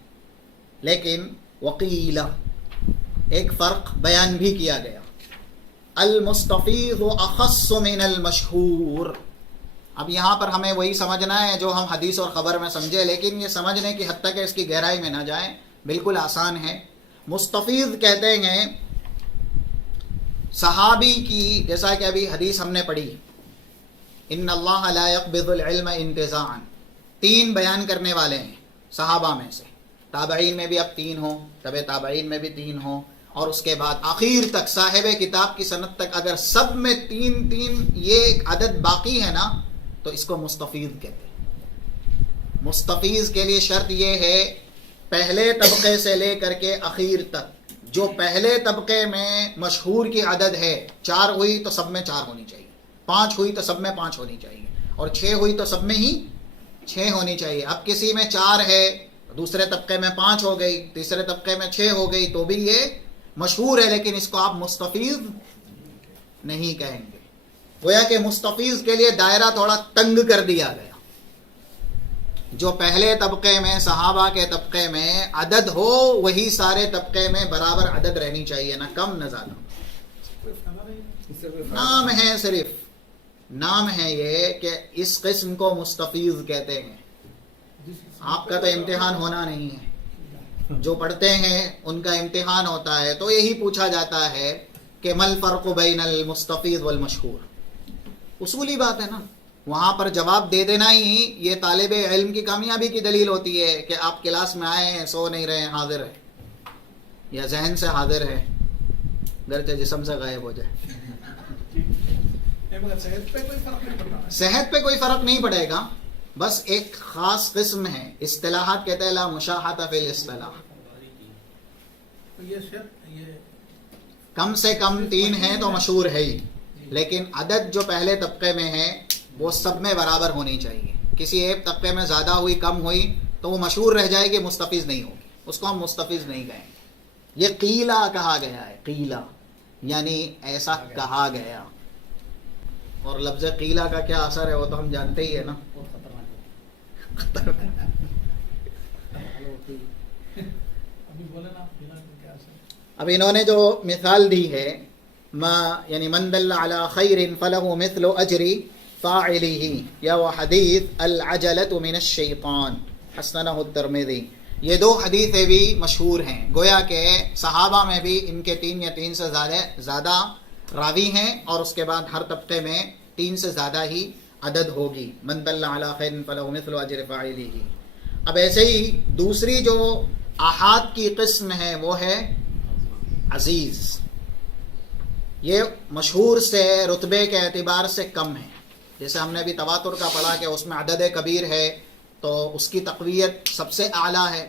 لیکن وقیل ایک فرق بیان بھی کیا گیا، المستفیض اخص من المشہور. اب یہاں پر ہمیں وہی سمجھنا ہے جو ہم حدیث اور خبر میں سمجھے، لیکن یہ سمجھنے کی حد تک اس کی گہرائی میں نہ جائیں، بالکل آسان ہے. مستفیض کہتے ہیں صحابی کی، جیسا کہ ابھی حدیث ہم نے پڑھی، ان اللہ لا يقبض العلم انتزاعا. 3 بیان کرنے والے ہیں صحابہ میں سے، تابعین میں بھی اب 3 ہوں، تبع تابعین میں بھی 3 ہوں، اور اس کے بعد آخر تک صاحب کتاب کی سند تک اگر سب میں 3 یہ ایک عدد باقی ہے نا تو اس کو مستفیض کہتے ہیں. مستفیض کے لیے شرط یہ ہے پہلے طبقے سے لے کر کے اخیر تک جو پہلے طبقے میں مشہور کی عدد ہے، 4 ہوئی تو سب میں 4 ہونی چاہیے، 5 ہوئی تو سب میں 5 ہونی چاہیے، اور 6 ہوئی تو سب میں ہی 6 ہونی چاہیے. اب کسی میں 4 ہے، دوسرے طبقے میں 5 ہو گئی، تیسرے طبقے میں 6 ہو گئی، تو بھی یہ مشہور ہے، لیکن اس کو آپ مستفیض نہیں کہیں گے. گویا کہ مستفیض کے لیے دائرہ تھوڑا تنگ کر دیا گیا. جو پہلے طبقے میں صحابہ کے طبقے میں عدد ہو وہی سارے طبقے میں برابر عدد رہنی چاہیے، نہ کم نہ زیادہ. نام ہے، صرف نام ہے یہ کہ اس قسم کو مستفیض کہتے ہیں. آپ کا تو امتحان ہونا نہیں ہے، جو پڑھتے ہیں ان کا امتحان ہوتا ہے، تو یہی پوچھا جاتا ہے کہ مل فرق بین المستفیض والمشہور. اصولی بات ہے نا، وہاں پر جواب دے دینا ہی یہ طالب علم کی کامیابی کی دلیل ہوتی ہے کہ آپ کلاس میں آئے ہیں، سو نہیں رہے ہیں، حاضر ہے، یا ذہن سے حاضر ہے گرچہ جسم سے غائب ہو جائے. صحت پہ کوئی فرق نہیں پڑے گا، بس ایک خاص قسم ہے، اصطلاحات کہتے ہیں لا مشاحۃ فی الاصطلاح. کم سے کم 3 ہیں تو مشہور ہے ہی، لیکن عدد جو پہلے طبقے میں ہے وہ سب میں برابر ہونی چاہیے. کسی ایک طبقے میں زیادہ ہوئی، کم ہوئی تو وہ مشہور رہ جائے گی، مستفیض نہیں ہوگی، اس کو ہم مستفیض نہیں کہیں گے. یہ قیلا کہا گیا ہے، قیلا یعنی ایسا کہا گیا. اور لفظ قیلا کا کیا اثر ہے وہ تو ہم جانتے ہی ہے نا. اب انہوں نے جو مثال دی ہے ما یعنی من دل علی خیر فلہ مثل اجر فاعلہ، یا وہ حدیث العجلۃ من الشیطان حسنہ الترمذی. یہ دو حدیثیں بھی مشہور ہیں، گویا کہ صحابہ میں بھی ان کے 3 یا 3 سے زیادہ راوی ہیں، اور اس کے بعد ہر طبقے میں 3 سے زیادہ ہی عدد ہوگی. من دل علی خیر فلہ مثل اجر فاعلہ. اب ایسے ہی دوسری جو احاد کی قسم ہے وہ ہے عزیز. یہ مشہور سے رتبے کے اعتبار سے کم ہے. جیسے ہم نے ابھی تواتر کا پڑھا کہ اس میں عدد کبیر ہے تو اس کی تقویت سب سے اعلیٰ ہے.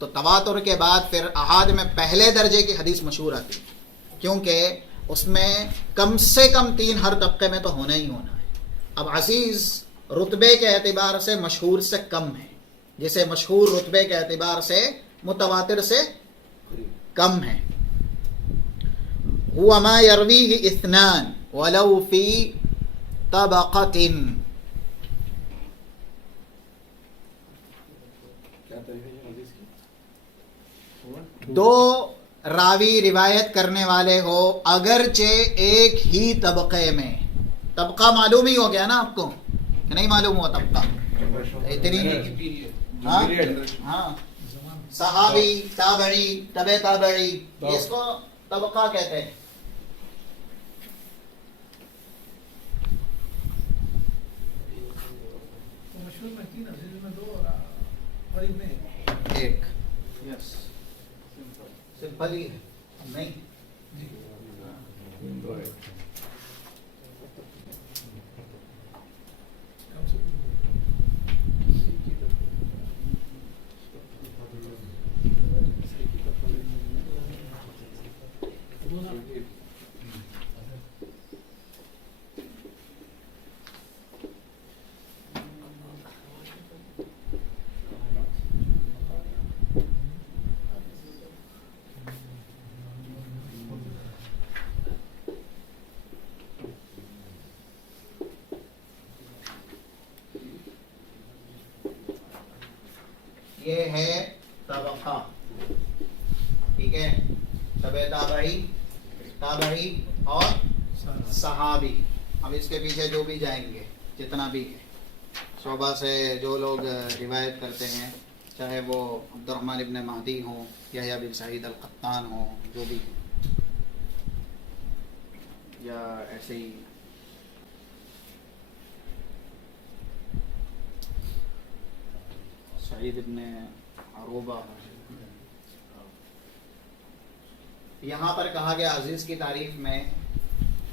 تو تواتر کے بعد پھر احاد میں پہلے درجے کی حدیث مشہور آتی ہے، کیونکہ اس میں کم سے کم 3 ہر طبقے میں تو ہونا ہی ہونا ہے. اب عزیز رتبے کے اعتبار سے مشہور سے کم ہے، جیسے مشہور رتبے کے اعتبار سے متواتر سے کم ہے. هو ما يرويه 2 ولو في طبقة. کیا طریقہ ہے حدیث کی؟ 2 راوی روایت کرنے والے ہو اگرچہ ایک ہی طبقے میں. طبقہ معلوم ہی ہو گیا نا آپ کو کہ نہیں معلوم ہوا طبقہ؟ اتنی ہاں صحابی، تابعی، تبع تابعی، اس کو طبقہ کہتے ہیں. مشہور میں 3 عزیز میں 2 اور غریب میں 1. یس سمپل ہی ہے نہیں. یہ ہے طبقہ، ٹھیک ہے. تبع تابعی، تابعی اور صحابی. اب اس کے پیچھے جو بھی جائیں گے جتنا بھی ہے شعبہ سے جو لوگ روایت کرتے ہیں، چاہے وہ عبد الرحمن ابن مہدی ہوں، یحییٰ بن سعید القطان ہوں، جو بھی، یا ایسے ہی سعید ابن عروبہ. یہاں پر کہا گیا عزیز کی تعریف میں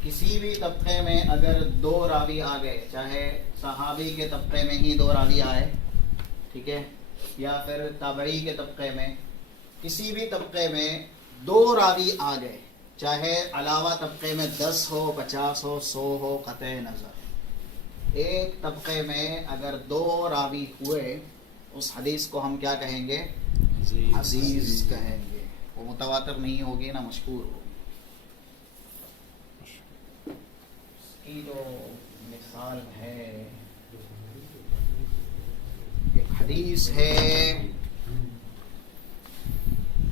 کسی بھی طبقے میں اگر 2 راوی آ گئے، چاہے صحابی کے طبقے میں ہی 2 راوی آئے، ٹھیک ہے، یا پھر تابعی کے طبقے میں، کسی بھی طبقے میں 2 راوی آ گئے، چاہے علاوہ طبقے میں 10 ہو، 50 ہو، 100 ہو، قطع نظر، ایک طبقے میں اگر 2 راوی ہوئے، اس حدیث کو ہم کیا کہیں گے؟ عزیز کہیں گے. وہ متواتر نہیں ہوگی نہ مشہور ہوگی. اس کی جو مثال ہے، ایک حدیث ہے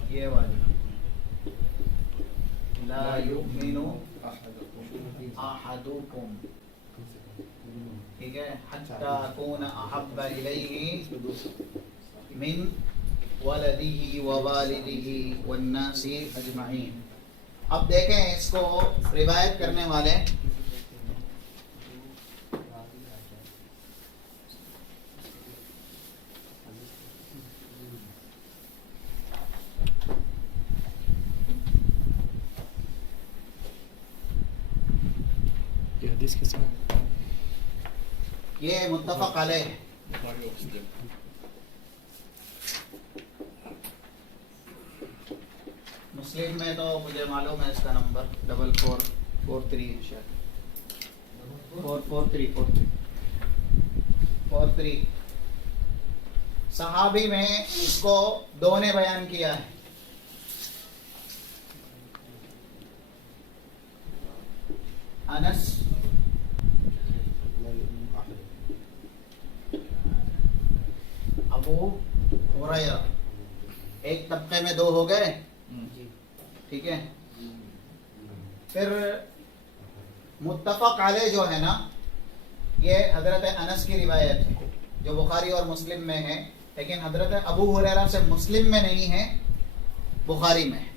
یہ والی، لا یؤمن احدکم، ٹھیک ہے، حتی اکون احب الیہ من ولدہ ووالدہ والناس اجمعین. اب دیکھیں اس کو روایت کرنے والے یہ حدیث کس میں؟ یہ متفق علیہ. مسلم میں تو مجھے معلوم ہے اس کا نمبر 4443 ہے شاید 43. صحابی میں اس کو 2 نے بیان کیا ہے. انس ابو ہریرہ، ایک طبقے میں 2 ہو گئے، ٹھیک ہے. پھر متفق علیہ جو ہے نا، یہ حضرت انس کی روایت ہے جو بخاری اور مسلم میں ہے. لیکن حضرت ابو ہریرہ سے مسلم میں نہیں ہے، بخاری میں ہے.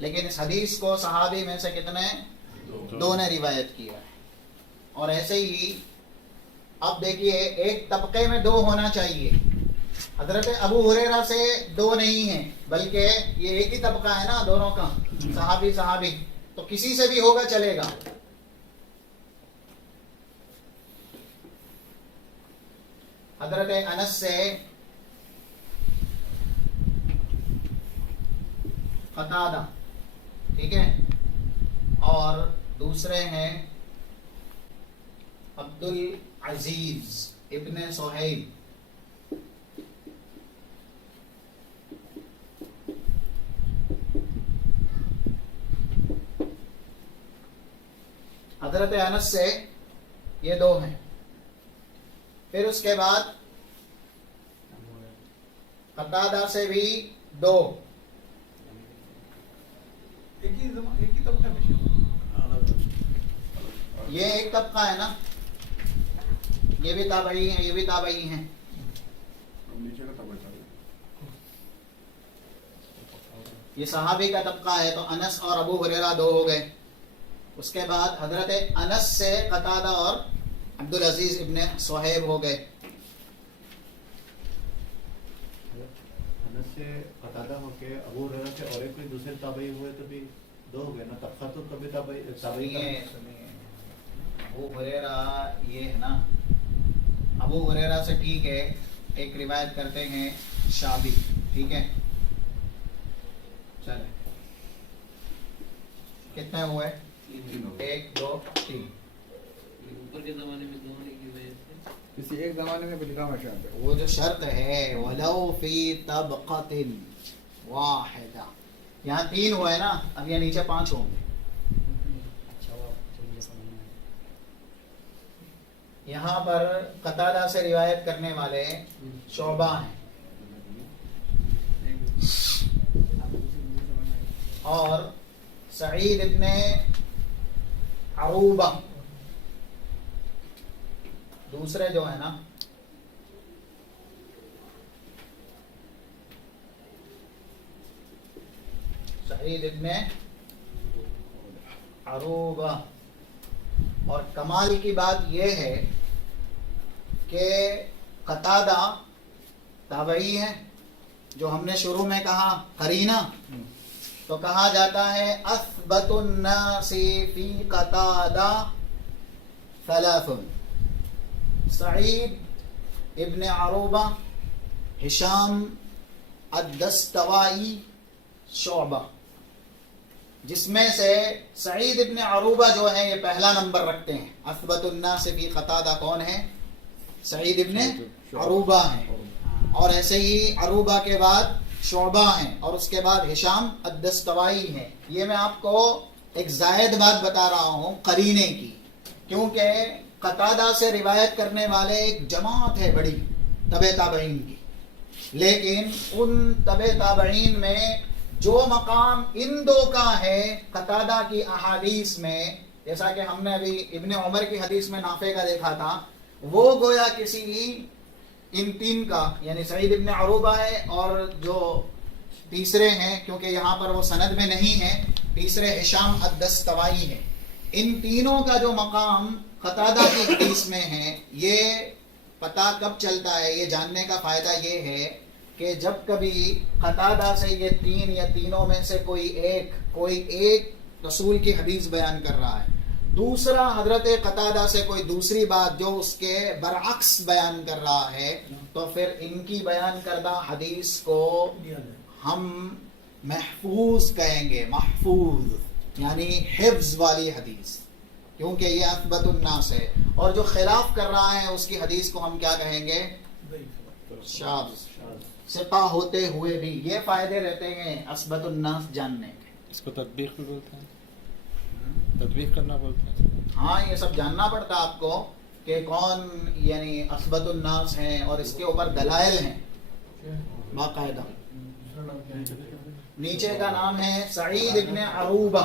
لیکن اس حدیث کو صحابی میں سے کتنے؟ دو نے روایت کیا ہے. اور ایسے ہی اب دیکھیے ایک طبقے میں دو ہونا چاہیے. حضرت ابو ہریرہ سے دو نہیں ہیں بلکہ یہ ایک ہی طبقہ ہے نا دونوں کا، صحابی، تو کسی سے بھی ہوگا چلے گا. حضرت انس سے قتادہ، ٹھیک ہے، اور دوسرے ہیں عبد العزیز ابن صہیب. حضرت انس سے یہ دو ہیں. پھر اس کے بعد قتادہ سے بھی دو. ایک ہی طبقہ میں یہ ایک طبقہ ہے نا، یہ بھی تابعی ہیں، یہ بھی تابعی ہیں. نیچے کا طبقہ یہ صحابی کا طبقہ ہے تو انس اور ابو ہریرہ دو ہو گئے. اس کے بعد حضرت انس سے قتادہ اور عبد العزیز ابن صہیب ہو گئے. انس سے قتادہ ہو کے ابو ہریرہ سے اور ایک کوئی دوسرے تابعی ہوئے تو بھی دو ہو گئے نا. طبقہ تو کبھی تابعی سنیے ابو ہریرہ یہ ہے نا، ابو ہریرہ سے ٹھیک ہے ایک روایت کرتے ہیں شعبی، ٹھیک ہے، چلے کتنے ہوئے؟ ایک دو تین. اوپر کے زمانے میں دونوں کی وجہ سے کسی ایک زمانے میں بھی لکھا ہوا شاید ہے. وہ جو شرط ہے وَلَوْ فِي طَبْقَةٍ وَاحِدَةٍ، یہاں تین ہوئے نا، اب یہ نیچے پانچ ہوں گے. اچھا وہ چلیے سمجھ میں آیا. یہاں پر قتادہ سے روایت کرنے والے شعبہ ہیں اور سعید ابن عروبہ دوسرے جو ہے نا، سعید ابن عروبہ. اور کمال کی بات یہ ہے کہ قتادہ تابعی ہے، جو ہم نے شروع میں کہا قرینہ، تو کہا جاتا ہے اثبت الناس فی قتادہ ثلاث: سعید ابن عروبہ، ہشام الدستوائی، شعبہ. جس میں سے سعید ابن عروبہ جو ہے یہ پہلا نمبر رکھتے ہیں. اثبت الناس فی قتادہ کون ہے؟ سعید ابن عروبہ ہیں. اور ایسے ہی عروبہ کے بعد شعبہ ہیں اور اس کے بعد ہشام الدستوائی ہیں. یہ میں آپ کو ایک زائد بات بتا رہا ہوں قرینے کی، کیونکہ قتادہ سے روایت کرنے والے ایک جماعت ہے بڑی تبع تابعین کی، لیکن ان تبع تابعین میں جو مقام ان دو کا ہے قتادہ کی احادیث میں، جیسا کہ ہم نے ابھی ابن عمر کی حدیث میں نافع کا دیکھا تھا، وہ گویا کسی ان تین کا، یعنی سعید ابن عروبہ ہے اور جو تیسرے ہیں، کیونکہ یہاں پر وہ سند میں نہیں ہے، تیسرے ہشام الدستوائی ہے. ان تینوں کا جو مقام قتادہ کی حدیث میں ہے، یہ پتہ کب چلتا ہے، یہ جاننے کا فائدہ یہ ہے کہ جب کبھی قتادہ سے یہ تین یا تینوں میں سے کوئی ایک رسول کی حدیث بیان کر رہا ہے، دوسرا حضرت قتادہ سے کوئی دوسری بات جو اس کے برعکس بیان کر رہا ہے، تو پھر ان کی بیان کردہ حدیث کو ہم محفوظ کہیں گے. محفوظ یعنی حفظ والی حدیث، کیونکہ یہ اثبت الناس ہے. اور جو خلاف کر رہا ہے اس کی حدیث کو ہم کیا کہیں گے؟ شاذ. ثقہ ہوتے ہوئے بھی یہ فائدے رہتے ہیں اثبت الناس جاننے کے. اس کو تطبیق بھی بولتے ہیں، تطبیق کرنا بولتے ہیں. ہاں یہ سب جاننا پڑتا آپ کو کہ کون یعنی اثبت الناس ہیں اور اس کے اوپر دلائل ہیں باقاعدہ. نیچے کا نام ہے سعید ابن عروبہ.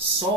100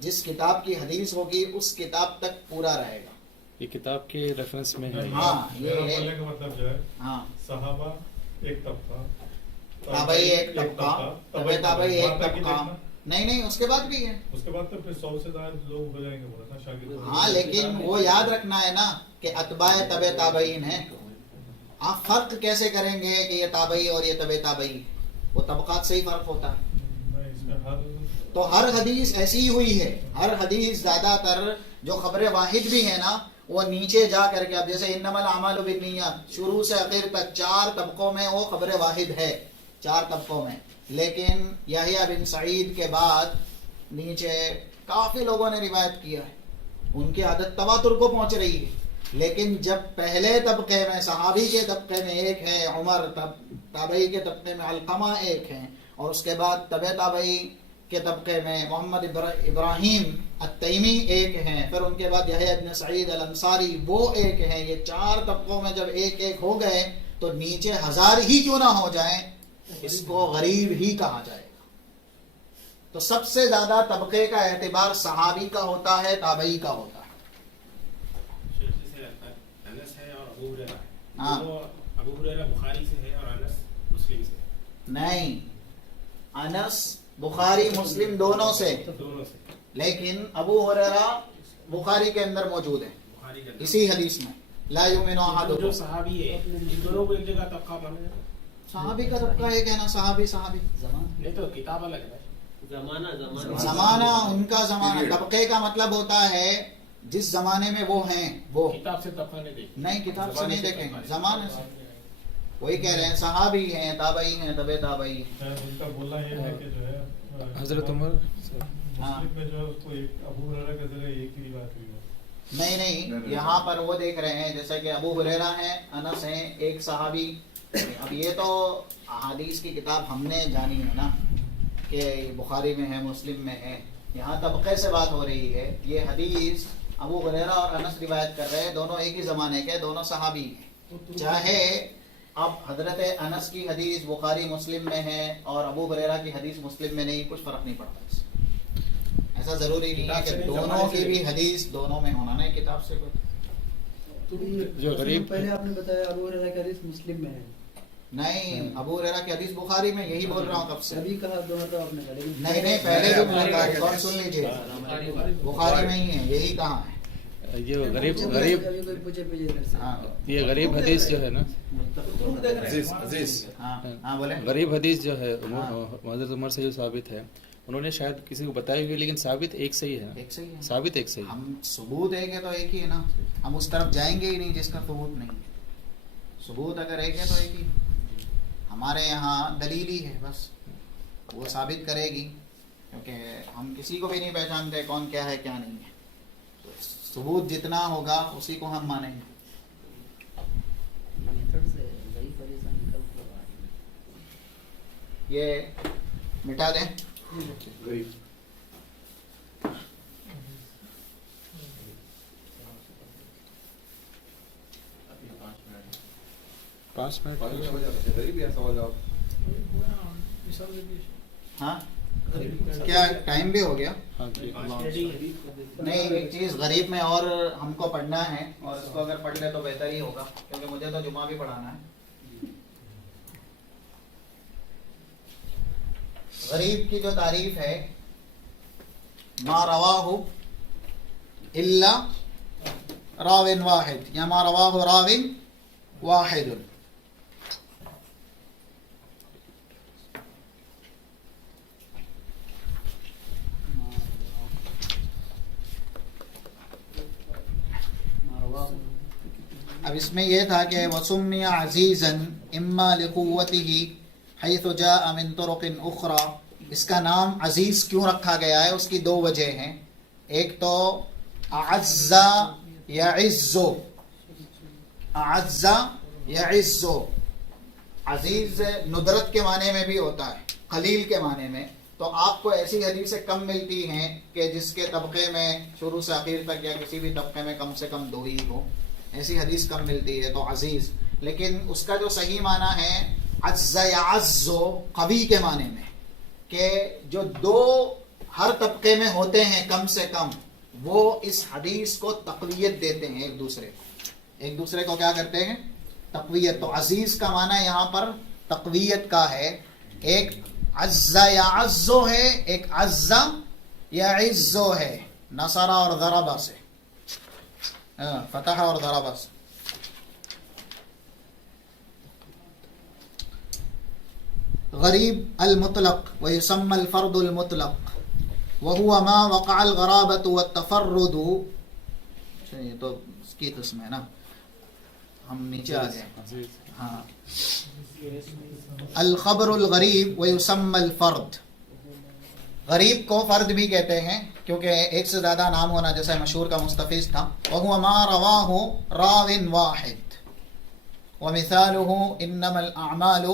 جس کتاب کی حدیث ہوگی اس کتاب تک پورا رہے گا. یہ کتاب کے ریفرنس میں ہے. ہاں میرا یہ بولنے کا مطلب جو ہے ہاں صحابہ ایک طبقہ، تابعی ایک طبقہ، تبع تابعی ایک وہاں تک ہی طبقہ. دیکھنا. نہیں اس کے بعد بھی ہے. اس کے بعد تو پھر 100 سے زائد لوگ ہو جائیں گے بولا نا شاگرد. ہاں لیکن وہ یاد رکھنا ہے نا کہ اتباع تبع تابعین ہیں. آپ فرق کیسے کریں گے کہ یہ تابعی اور یہ تبع تابعی؟ وہ طبقات سے ہی فرق ہوتا ہے. نہیں، اس میں تو ہر حدیث ایسی ہی ہوئی ہے. ہر حدیث زیادہ تر جو خبر واحد بھی ہے نا وہ نیچے جا کر کے، اب جیسے انما الاعمال بالنیات شروع سے آخر تک 4 طبقوں میں وہ خبر واحد ہے، 4 طبقوں میں. لیکن یحییٰ بن سعید کے بعد نیچے کافی لوگوں نے روایت کیا ہے، ان کی عادت تواتر کو پہنچ رہی ہے. لیکن جب پہلے طبقے میں صحابی کے طبقے میں ایک ہے عمر، تابعی کے طبقے میں علقمہ ایک ہیں، اور اس کے بعد تبع تابعی کے طبقے میں محمد ابراہیم التیمی ایک ہیں، پھر ان کے بعد یحییٰ بن سعید الانصاری وہ ایک ہیں. یہ 4 طبقوں میں جب ایک ایک ہو گئے تو نیچے 1000 ہی کیوں نہ ہو جائیں اس کو غریب ہی کہا جائے گا. تو سب سے زیادہ طبقے کا اعتبار صحابی کا ہوتا ہے، تابعی کا ہوتا ہے. ہاں ابو ہریرہ بخاری سے ہے اور انس مسلم سے. نہیں، انس بخاری مسلم دونوں سے، لیکن ابو ہریرہ بخاری کے اندر موجود ہے بخاری کے اسی حدیث میں. لا یؤمن جو احدکم، صحابی ہے ان دونوں کو ایک جگہ طبقہ مانا جاتا ہے. صحابی کا طبقہ ہے کہنا صحابی نہیں تو کتاب الگ ہے. زمانہ ان کا زمانہ. طبقے کا مطلب ہوتا ہے جس زمانے میں وہ ہیں وہ. کتاب سے طبقہ نہیں دیکھیں. نہیں کتاب سے نہیں دیکھیں گے، زمانے سے. وہی کہہ رہے ہیں صحابی ہیں، تابعی ہیں، تبع تابعی ہیں. ان کا بولنا یہ ہے کہ جو ہے حضرت عمر مسلم میں جو ہے اس کو ایک ابو ہریرہ کے ذریعے ایک ہی روایت ہوئی ہے. نہیں یہاں پر وہ دیکھ رہے ہیں جیسے کہ ابو ہریرہ ہیں، انس ہیں، ایک صحابی. اب یہ تو احادیث کی کتاب ہم نے جانی ہے نا کہ بخاری میں ہے، مسلم میں ہے. یہاں طبقے سے بات ہو رہی ہے. یہ حدیث ابو ہریرہ اور انس روایت کر رہے ہیں، دونوں ایک ہی زمانے کے، دونوں صحابی ہیں. چاہے اب حضرت انس کی حدیث بخاری مسلم میں ہے اور ابو ہریرہ کی حدیث مسلم میں نہیں، کچھ فرق نہیں پڑتا اس سے. ایسا ضروری نہیں ہے کہ دونوں کی بھی حدیث دونوں میں ہونا، نہیں کتاب سے کوئی. جو غریب پہلے آپ نے بتایا ابو ہریرہ کی حدیث مسلم میں ہے. نہیں، ابو ہریرہ کی حدیث بخاری میں، یہی بول رہا ہوں کب سے. ابھی کہا دونوں تو آپ نے کہا، لیکن نہیں پہلے جو میں نے کہا ایک اور سن لیجیے، بخاری میں ہی ہے، یہی کہاں ہے. یہ غریب غریب ابھی کوئی پوچھے ادھر سے. ہاں یہ غریب حدیث جو ہے نا، ہاں بولیں. غریب حدیث جو ہے حضرت عمر سے جو ثابت ہے، انہوں نے شاید کسی کو بتائی ہوئی، لیکن ثابت ایک صحیح ہے. ایک صحیح ہے. ثابت ایک صحیح ہے. ہم ثبوت ایک ہے تو ایک ہی ہے نا. ہم اس طرف جائیں گے ہی نہیں جس کا ثبوت نہیں. ثبوت اگر ایک ہے تو ایک ہی. ہمارے یہاں دلیل ہی ہے بس، وہ ثابت کرے گی، کیونکہ ہم کسی کو بھی نہیں پہچانتے کون کیا ہے کیا نہیں ہے. تو ثبوت جتنا ہوگا اسی کو ہم مانیں گے. میتھڈ سے ضعیف حدیث نکل کے آ رہی ہے. یہ مٹا دیں. غریب 5 منٹ. غریب یا سوال جواب. ہاں کیا ٹائم بھی ہو گیا؟ ہاں جی. نہیں، ایک چیز غریب میں اور ہم کو پڑھنا ہے، اور اس کو اگر پڑھ لے تو بہتر ہی ہوگا، کیونکہ مجھے تو جمعہ بھی پڑھانا ہے. غریب کی جو تعریف ہے، ما رواہ الا راو واحد، یا ما رواہ راو واحد. اب اس میں یہ تھا کہ وسمی عزیزا اما لقوته حيث جاء من طرق اخرى. اس کا نام عزیز کیوں رکھا گیا ہے؟ اس کی 2 وجہ ہیں. ایک تو اعز یعز، اعز یعز. عزیز ندرت کے معنی میں بھی ہوتا ہے، قلیل کے معنی میں. تو آپ کو ایسی حدیثیں کم ملتی ہیں کہ جس کے طبقے میں شروع سے آخر تک یا کسی بھی طبقے میں کم سے کم 2 ہی ہو، ایسی حدیث کم ملتی ہے، تو عزیز. لیکن اس کا جو صحیح معنی ہے عز یعز، قوی کے معنی میں، کہ جو 2 ہر طبقے میں ہوتے ہیں کم سے کم وہ اس حدیث کو تقویت دیتے ہیں ایک دوسرے کو کیا کرتے ہیں تقویت. تو عزیز کا معنی یہاں پر تقویت کا ہے. ایک عزا یا عزو ہے, ایک عزا یا عزو ہے, نصرہ اور ضربہ سے, فتح اور ضربہ سے. غریب المطلق ويسمى الفرد المطلق وهو ما وقع الغرابة والتفرد. یہ تو اس کی قسم ہے نا, ہم نیچے آ گئے. ہاں, الخبر الغریب ويسمى الفرد. غریب کو فرد بھی کہتے ہیں کیونکہ ایک سے زیادہ نام ہونا, جیسے مشہور کا مستفیض تھا. وهو ما رواه راو واحد ومثاله انما الاعمال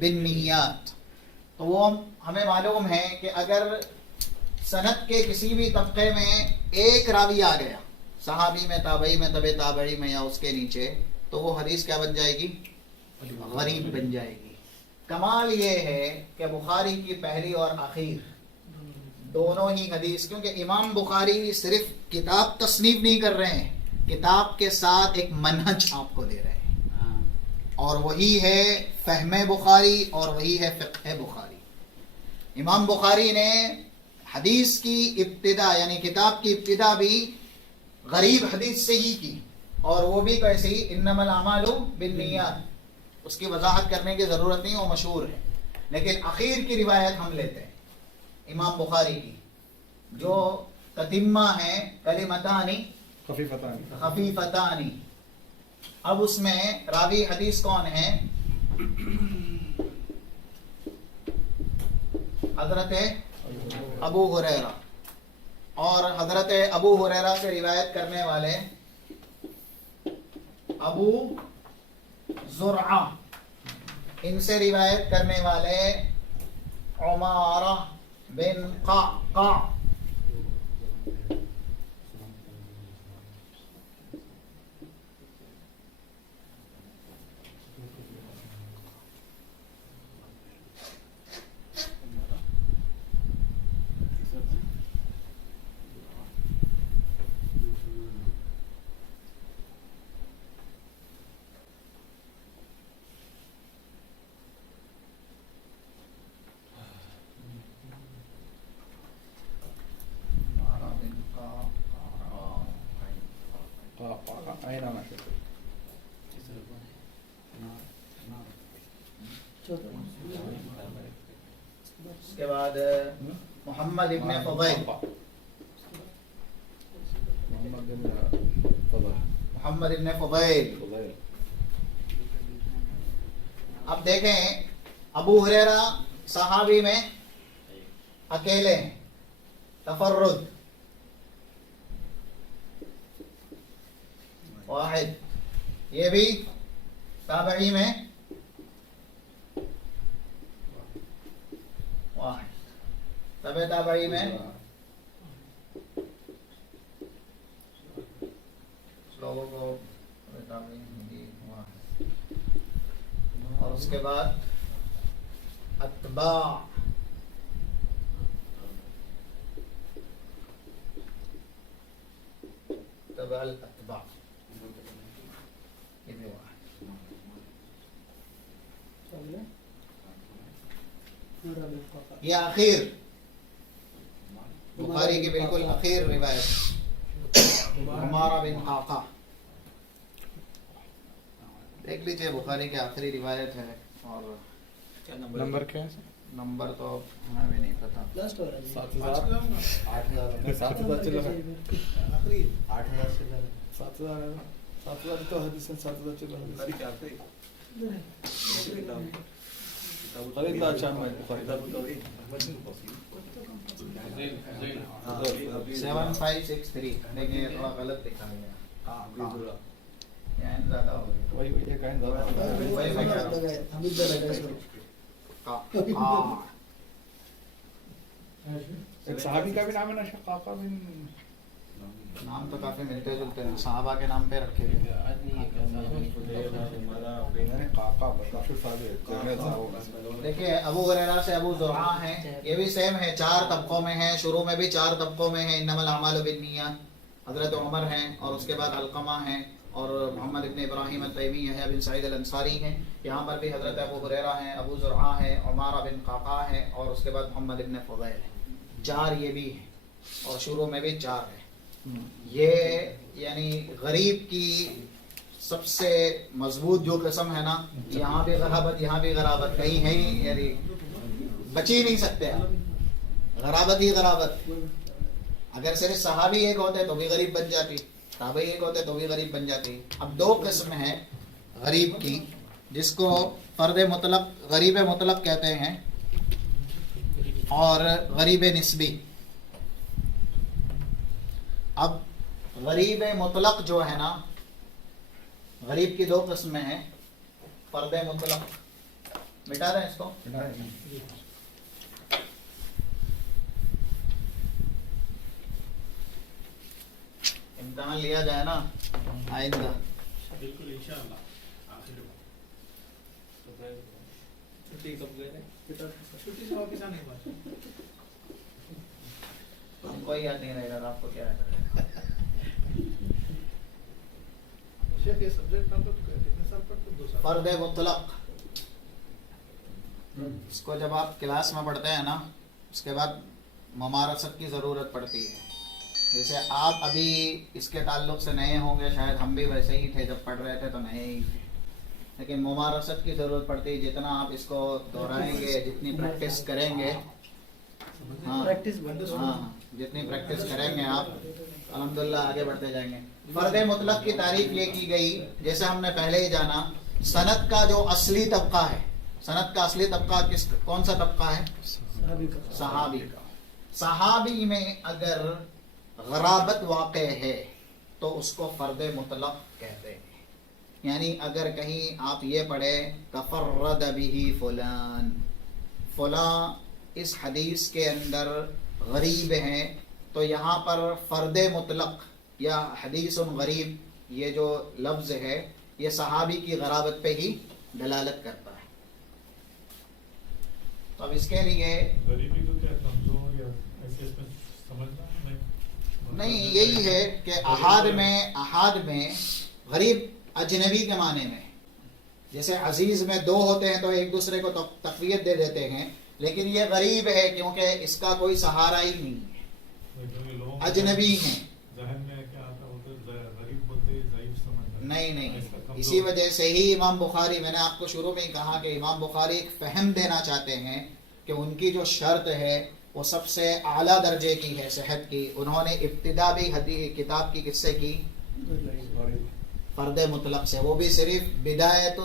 بالنیات. تو وہ ہمیں معلوم ہے کہ اگر سند کے کسی بھی طبقے میں ایک راوی آ گیا, صحابی میں, تابعی میں, طبع تابعی میں یا اس کے نیچے, تو وہ حدیث کیا بن جائے گی؟ غریب بن جائے گی. کمال یہ ہے کہ بخاری کی پہلی اور آخر دونوں ہی حدیث, کیونکہ امام بخاری صرف کتاب تصنیف نہیں کر رہے ہیں, کتاب کے ساتھ ایک منہج آپ کو دے رہے ہیں, اور وہی ہے فہم بخاری اور وہی ہے فقہ بخاری. امام بخاری نے حدیث کی ابتدا یعنی کتاب کی ابتدا بھی غریب حدیث سے ہی کی, اور وہ بھی کیسی, انما الاعمال بالنیات. اس کی وضاحت کرنے کی ضرورت نہیں, وہ مشہور ہے. لیکن اخیر کی روایت ہم لیتے ہیں امام بخاری کی, جو تتمہ ہے کلمتانی خفیفتانی. اب اس میں راوی حدیث کون ہے؟ حضرت ابو ہریرہ, اور حضرت ابو ہریرہ سے روایت کرنے والے ابو زرعہ, ان سے روایت کرنے والے عمارہ بن قعقاع. اس کے بعد محمد ابن فضیل, محمد ابن فضیل. اب دیکھیں ابو ہریرہ صحابی میں اکیلے ہیں, تفرد واحد. یہ بھی تابعی میں واحد, طبع تابعی میں لوگوں کو واحد. اور اس کے بعد اتباع, تبع الاتباع, یہ بھی واحد. یہ آخر بخاری کی بالکل آخر روایت عمارہ بن قعقاع. دیکھ لیجئے بخاری کی آخری روایت ہے. اور نمبر کیا ہے؟ نمبر تو ہمیں بھی نہیں پتا. 7,000 تو حدیث 7,000 چلو خریدنا اچھا ہے بخاری 7563. دیکھیں یہ تھوڑا غلط لکھا گیا, یہاں زیادہ ہو گیا. وہی یہ کہیں ایک صحابی کا بھی نام ہے نا, قعقاع بن نام تو کافی ملتے جلتے ہیں, صحابہ کے نام پہ رکھے گئے. یعنی قاقا بشر صاحب جنرل صاحب. دیکھیے ابو ہریرہ سے ابو زرعہ ہیں, یہ بھی سیم ہے, 4 طبقوں میں ہیں, شروع میں بھی 4 طبقوں میں ہیں. انما الاعمال بالنیات, حضرت عمر ہیں, اور اس کے بعد علقمہ ہیں, اور محمد ابن ابراہیم التیمی ہے, بن سعید الانصاری ہیں. یہاں پر بھی حضرت ابو ہریرہ ہیں, ابو زرعہ ہیں, عمارہ بن قعقاع ہیں, اور اس کے بعد محمد ابن فضیل ہیں. 4 یہ بھی ہیں, اور شروع میں بھی 4 ہیں. یہ یعنی غریب کی سب سے مضبوط جو قسم ہے نا, یہاں بھی غرابت یہاں بھی غرابت, کہیں ہے ہی, یعنی بچ ہی نہیں سکتے آپ, غرابت ہی غرابت. اگر صرف صحابی ایک ہوتے تو بھی غریب بن جاتی, تابعی ایک ہوتے تو بھی غریب بن جاتی. اب 2 قسم ہیں غریب کی, جس کو فرد مطلق, غریب مطلق کہتے ہیں, اور غریب نسبی. اب غریب مطلق جو ہے نا, غریب کی 2 قسمیں ہیں. فرد مطلق, مٹا رہے ہیں اس کو, امتحان لیا جائے نا آئندہ. بالکل انشاءاللہ. آخر چھٹی کب گئے تھے؟ چھٹی سے واپس آنے کے بعد ہم کو یاد نہیں رہے گا, آپ کو کیا ہے. شیخ یہ سبجیکٹ آپ لوگ کتنے سال پڑھتے ہیں؟ 2 سال. فرد مطلق, اس کو جب آپ کلاس میں پڑھتے ہیں نا, اس کے بعد ممارست کی ضرورت پڑتی ہے. جیسے آپ ابھی اس کے تعلق سے نئے ہوں گے, شاید ہم بھی ویسے ہی تھے جب پڑھ رہے تھے تو نئے ہی تھے, لیکن ممارست کی ضرورت پڑتی ہے. جتنا آپ اس کو دہرائیں گے, جتنی پریکٹس کریں گے, ہاں جتنی پریکٹس کریں گے آپ, الحمدللہ آگے بڑھتے جائیں گے. فرد مطلق کی تعریف یہ کی گئی, جیسے ہم نے پہلے ہی جانا, سند کا جو اصلی طبقہ ہے, سند کا اصلی طبقہ کون سا طبقہ ہے؟ صحابی کا. صحابی میں اگر غرابت واقع ہے تو اس کو فرد مطلق کہتے ہیں. یعنی اگر کہیں آپ یہ پڑھے تفرد به فلان, فلاں اس حدیث کے اندر غریب ہیں, تو یہاں پر فرد مطلق یا حدیث غریب, یہ جو لفظ ہے یہ صحابی کی غرابت پہ ہی دلالت کرتا ہے. تو اب اس کے لیے غریبی کو کیا کمزور یا ایسے اس میں سمجھنا نہیں, یہی ہے کہ احاد میں غریب اجنبی کے معنی میں, جیسے عزیز میں 2 ہوتے ہیں تو ایک دوسرے کو تقویت دے دیتے ہیں, لیکن یہ غریب ہے کیونکہ اس کا کوئی سہارا ہی نہیں ہے, اجنبی ہیں. ذہن میں کیا آتا ہوتا ہے, غریب بولتے ضعیف سمجھنا. نہیں, اسی وجہ سے ہی امام بخاری, میں نے آپ کو شروع میں ہی کہا کہ امام بخاری ایک فہم دینا چاہتے ہیں کہ ان کی جو شرط ہے وہ سب سے اعلیٰ درجے کی ہے صحت کی. انہوں نے ابتدا بھی کتاب کی کس سے کی؟ فرد مطلق سے, وہ بھی صرف بدایت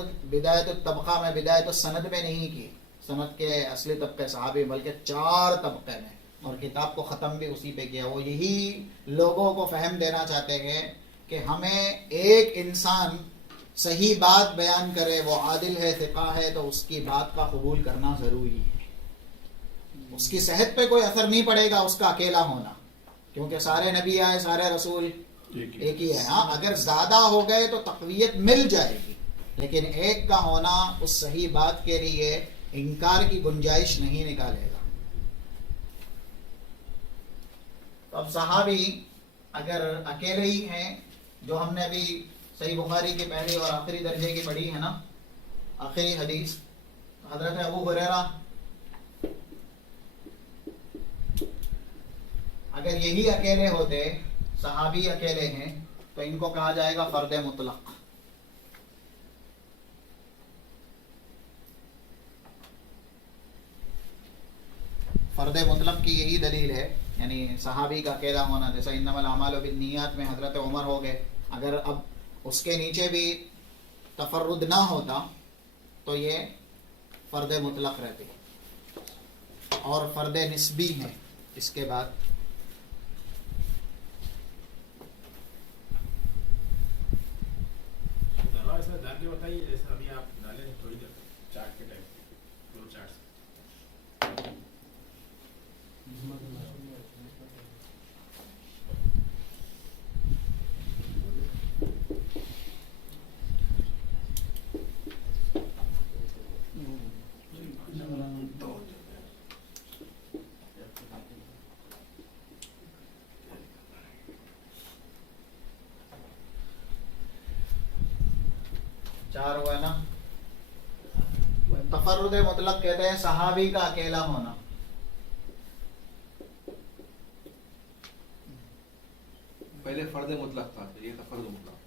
الطبقہ میں, بدایت السند میں نہیں کی, سند کے اصلی طبقے صحابی, بلکہ 4 طبقے میں, اور کتاب کو ختم بھی اسی پہ کیا. وہ یہی لوگوں کو فہم دینا چاہتے ہیں کہ ہمیں ایک انسان صحیح بات بیان کرے, وہ عادل ہے, ثقہ ہے, تو اس کی بات کا قبول کرنا ضروری ہے. اس کی صحت پہ کوئی اثر نہیں پڑے گا اس کا اکیلا ہونا, کیونکہ سارے نبی آئے, سارے رسول ایک ہی ہے. ہاں اگر زیادہ ہو گئے تو تقویت مل جائے گی, لیکن ایک کا ہونا اس صحیح بات کے لیے انکار کی گنجائش نہیں نکالے گا. تو اب صحابی اگر اکیلے ہی ہیں, جو ہم نے ابھی صحیح بخاری کی پہلی اور آخری درجے کی پڑھی ہے نا, آخری حدیث حضرت ابو ہریرہ, اگر یہی اکیلے ہوتے, صحابی اکیلے ہیں, تو ان کو کہا جائے گا فرد مطلق. فرد مطلق کی یہی دلیل ہے, یعنی صحابی کا اکیلا ہونا. جیسا انما الاعمال بالنیات میں حضرت عمر ہو گئے, اگر اب اس کے نیچے بھی تفرد نہ ہوتا تو یہ فرد مطلق رہتی. اور فرد نسبی ہے اس کے بعد. ایسا ڈال کے بتائیے, جیسا ابھی آپ ڈالیں تھوڑی دیر چارٹ کے ٹائپ, فلو چارٹ. تفرد مطلق کہتے ہیں صحابی کا اکیلا ہونا. پہلے فرد مطلق تھا، یہ تھا فرد مطلق.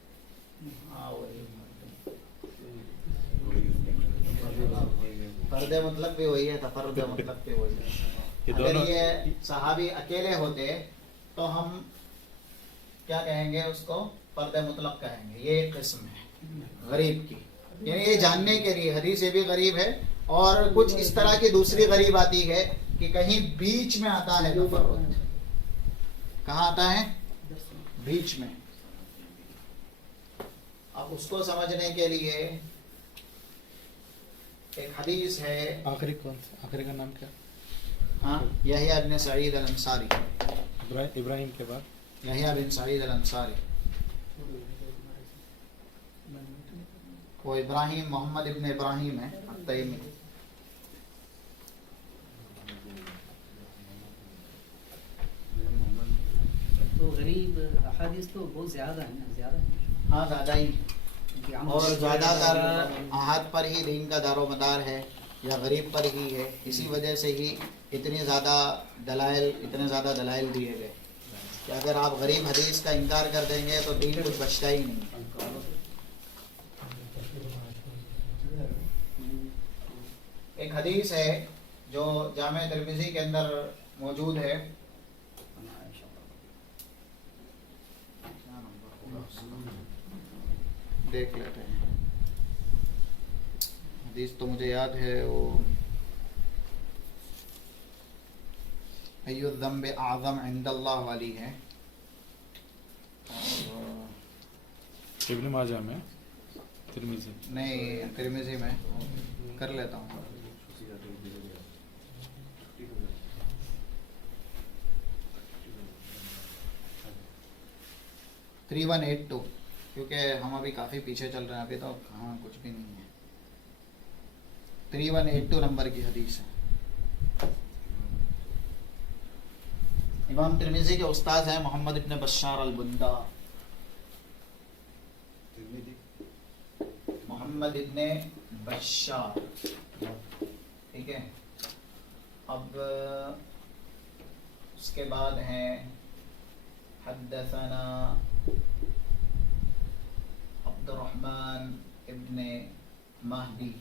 فرد مطلق بھی وہی ہے، تفرد مطلق بھی وہی ہے. اگر یہ صحابی اکیلے ہوتے تو ہم کیا کہیں گے؟ اس کو فرد مطلق کہیں گے. یہ ایک قسم ہے غریب کی، یعنی یہ جاننے کے لیے حدیث یہ بھی غریب ہے. اور کچھ اس طرح کی دوسری غریب آتی ہے کہ کہیں بیچ میں آتا ہے تفرد. کہاں آتا ہے؟ بیچ میں. اب اس کو سمجھنے کے لیے ایک حدیث ہے. آخری کون سا؟ آخری کا نام کیا؟ ہاں، یحییٰ بن سعید الانصاری. ابراہیم کے بعد یحییٰ بن سعید الانصاری. وہ ابراہیم محمد ابن ابراہیم ہے التیمی. تو غریب احادیث تو بہت زیادہ ہیں نا، زیادہ ہیں. ہاں زیادہ ہی، اور زیادہ تر احاد پر ہی دین کا دار و مدار ہے یا غریب پر ہی ہے. اسی وجہ سے ہی اتنے زیادہ دلائل دیے گئے کہ اگر آپ غریب حدیث کا انکار کر دیں گے تو دین کچھ بچتا ہی نہیں. ایک حدیث ہے جو جامع ترمذی کے اندر موجود ہے. دیکھ لیتے ہیں. حدیث تو مجھے یاد ہے، وہ ایو الذنب اعظم عند اللہ والی ہے. ابن ماجہ میں، ترمذی نہیں، ترمذی میں کر لیتا ہوں. 3182، کیونکہ ہم ابھی کافی پیچھے چل رہے ہیں، ابھی تو کہاں کچھ بھی نہیں ہے. 3182 نمبر کی حدیث ہے. امام ترمذی کے استاد ہیں محمد ابن بشار البندہ. محمد ابن بشار، ٹھیک ہے. اب اس کے بعد ہیں حدثنا عبد الرحمن ابن مہدی.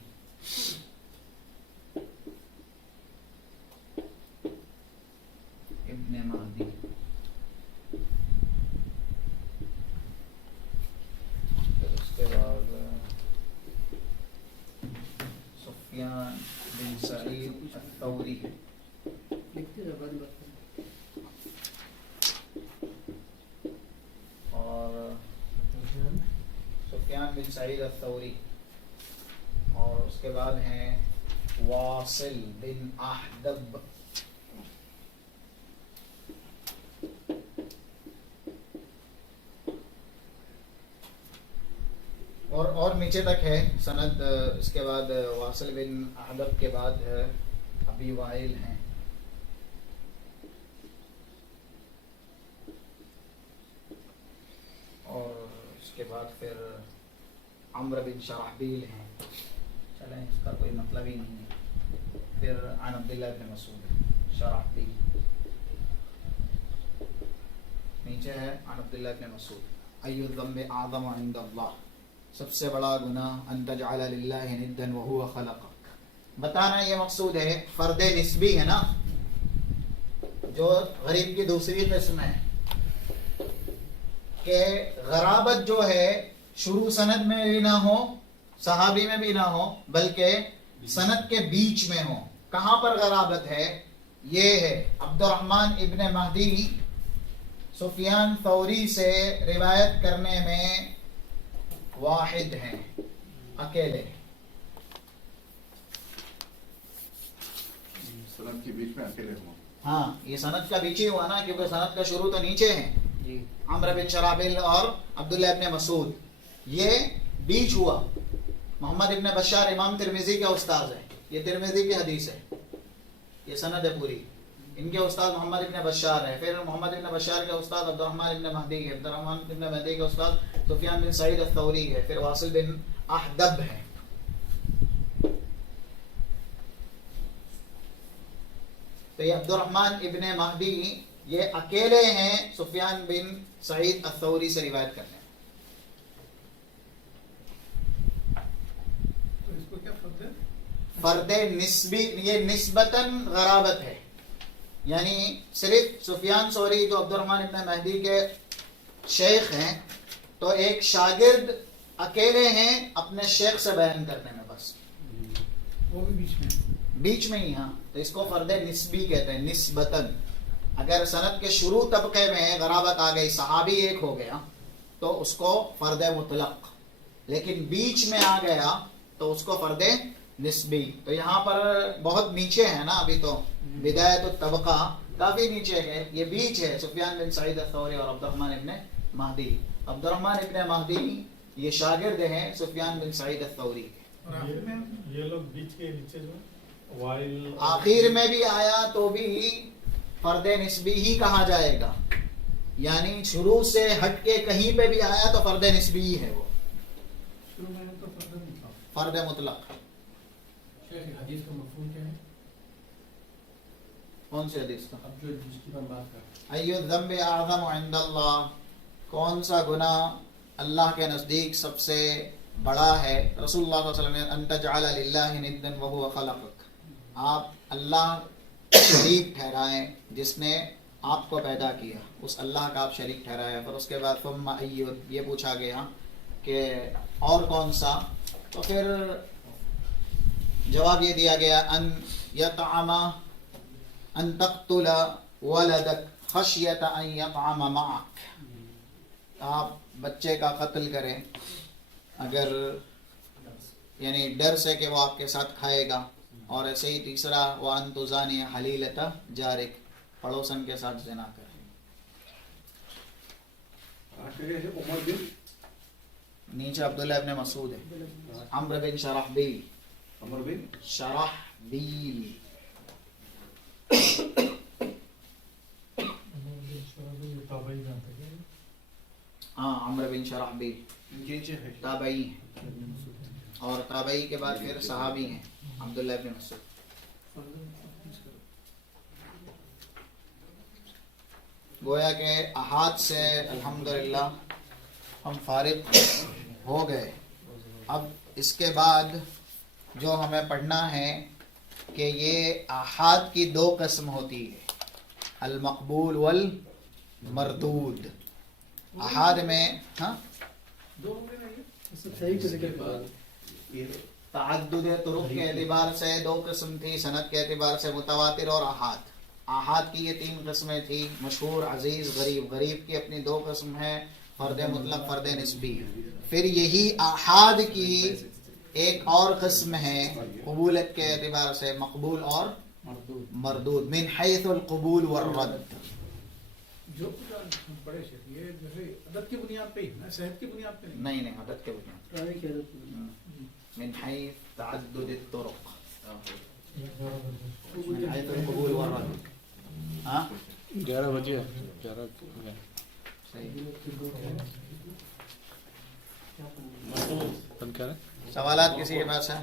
پھر اس کے بعد سفیان بن سعید الثوری. اور سفیان بن سعید الثوری. اور اس کے بعد ہیں واصل بن احدب. اور نیچے تک ہے سند. اس کے بعد واصل بن احدب کے بعد ابی وائل ہیں. اور اس کے بعد پھر عمرو بن شرحبیل ہیں. چلیں، اس کا کوئی مطلب ہی نہیں ہے. پھر عن عبداللہ بن مسعود شرحبیل. نیچے ہے عن عبداللہ بن مسعود ای الذنب اعظم عند اللہ، سب سے بڑا گناہ ان تجعل للہ ندا وہو خلقک. بتانا یہ مقصود ہے. فرد نسبی ہے نا، جو غریب کی دوسری قسم ہے، کہ غرابت جو ہے شروع سند میں بھی نہ ہو، صحابی میں بھی نہ ہو، بلکہ سند کے بیچ میں ہو. کہاں پر غرابت ہے؟ یہ ہے عبد الرحمن ابن مہدی سفیان ثوری سے روایت کرنے میں واحد ہیں، اکیلے. سند کے بیچ میں اکیلے ہوں. ہاں، یہ سند کا بیچ ہی ہوا نا، کیونکہ سند کا شروع تو نیچے ہے. عمرو بن شرحبیل اور عبداللہ ابن مسعود، یہ بیچ ہوا. محمد ابن بشار امام ترمذی کے استاد ہیں. یہ ترمذی کی حدیث ہے، یہ سند ہے پوری. ان کے استاد محمد ابن بشار ہے. پھر محمد ابن بشار کے استاد عبد الرحمن ابن مہدی ہے. عبد الرحمن ابن مہدی کے استاد سفیان بن سعید الثوری ہے. پھر واصل بن احدب ہے. تو یہ عبد الرحمن ابن مہدی یہ اکیلے ہیں سفیان بن سعید الثوری سے روایت کرنے میں. تو اس کو کیا فرض ہے؟ فرد نسبی، یہ نسبتاً غرابت ہے، یعنی صرف سفیان ثوری جو عبد الرحمن ابن مہدی کے شیخ ہیں، تو ایک شاگرد اکیلے ہیں اپنے شیخ سے بیان کرنے میں بس، وہ بھی بیچ میں ہی. ہاں، تو اس کو فرد نسبی کہتے ہیں، نسبتاً. اگر سند کے شروع طبقے میں غرابت آ گئی، صحابی ایک ہو گیا تو اس کو فرد مطلق، لیکن بیچ میں آ گیا تو اس کو فرد نسبی. تو یہاں پر بہت نیچے ہے نا، ابھی تو بدایت الطبقہ کافی نیچے ہے، یہ بیچ ہے سفیان بن سعید الثوری اور عبد الرحمن ابن مہدی. عبد الرحمن ابن مہدی یہ شاگرد ہیں سفیان بن سعید الثوری کے. اور آخر میں یہ لوگ بیچ کے نیچے جو وائل آخر میں بھی آیا تو بھی فرد نسبی ہی کہا جائے گا، یعنی شروع سے ہٹ کے کہیں پہ بھی آیا تو فرد نسبی ہی ہے، وہ شروع میں تو فرض نہیں. فرد مطلق. حدیث کا مفہوم کیا ہے؟ کون سی حدیث کا؟ اب جو جس کی ہم بات کر ایو الذنب اعظم عند اللہ، کون سا گناہ اللہ کے نزدیک سب سے بڑا ہے؟ رسول اللہ صلی اللہ علیہ وسلم نے ان تجعل للہ ندا وهو خلقک، آپ اللہ شریک ٹھہرائیں جس نے آپ کو پیدا کیا، اس اللہ کا آپ شریک ٹھہرائیں. پھر اس کے بعد ثم ایو، یہ پوچھا گیا کہ اور کون سا، تو پھر جواب یہ دیا گیا ان یطعم ان تقتل ولدک خشیت ان یطعم معک، آپ بچے کا قتل کریں اگر یعنی ڈر سے کہ وہ آپ کے ساتھ کھائے گا. اور ایسے ہی تیسرا وان تزانی حلیلۃ جارک، پڑوسن کے ساتھ زنا کریں. عمر بن نیچے عبداللہ ابن مسعود ہے. عمرو بن شرحبیل، عمر بن شرحبیل. ہاں، عمرو بن شرحبیل تابعی ہیں، اور تابعی کے بعد پھر صحابی ہیں عبداللہ ابن مسعود. گویا کہ احاد سے الحمدللہ ہم فارغ ہو گئے. اب اس کے بعد جو ہمیں پڑھنا ہے کہ یہ احاد کی دو قسم ہوتی ہے، المقبول والمردود. احاد میں ہاں دو ہو گئے نا، یہ صحیح کے ذکر کے بعد تعدد طرق کے اعتبار سے دو قسم تھی، سند کے اعتبار سے متواتر اور احاد. احاد کی یہ تین قسمیں تھی، مشہور، عزیز، غریب. غریب کی اپنی دو قسم ہے، فرد مطلق، فرد نسبی. پھر یہی احاد کی ایک اور قسم ہے قبولت کے اعتبار سے، مقبول اور مردود، من حیث القبول والرد. جو کچھ ہم پڑھے شیخ، یہ جیسے عدد کی بنیاد پہ ہی نا، صحت کی بنیاد پہ نہیں. نہیں عدد کے بنیاد، راوی کی حضرت من حیث تعدد الطرق، من حیث القبول والرد. ہاں 11 بجے 11 صحیح. بند کریں. سوالات کسی کے پاس ہے؟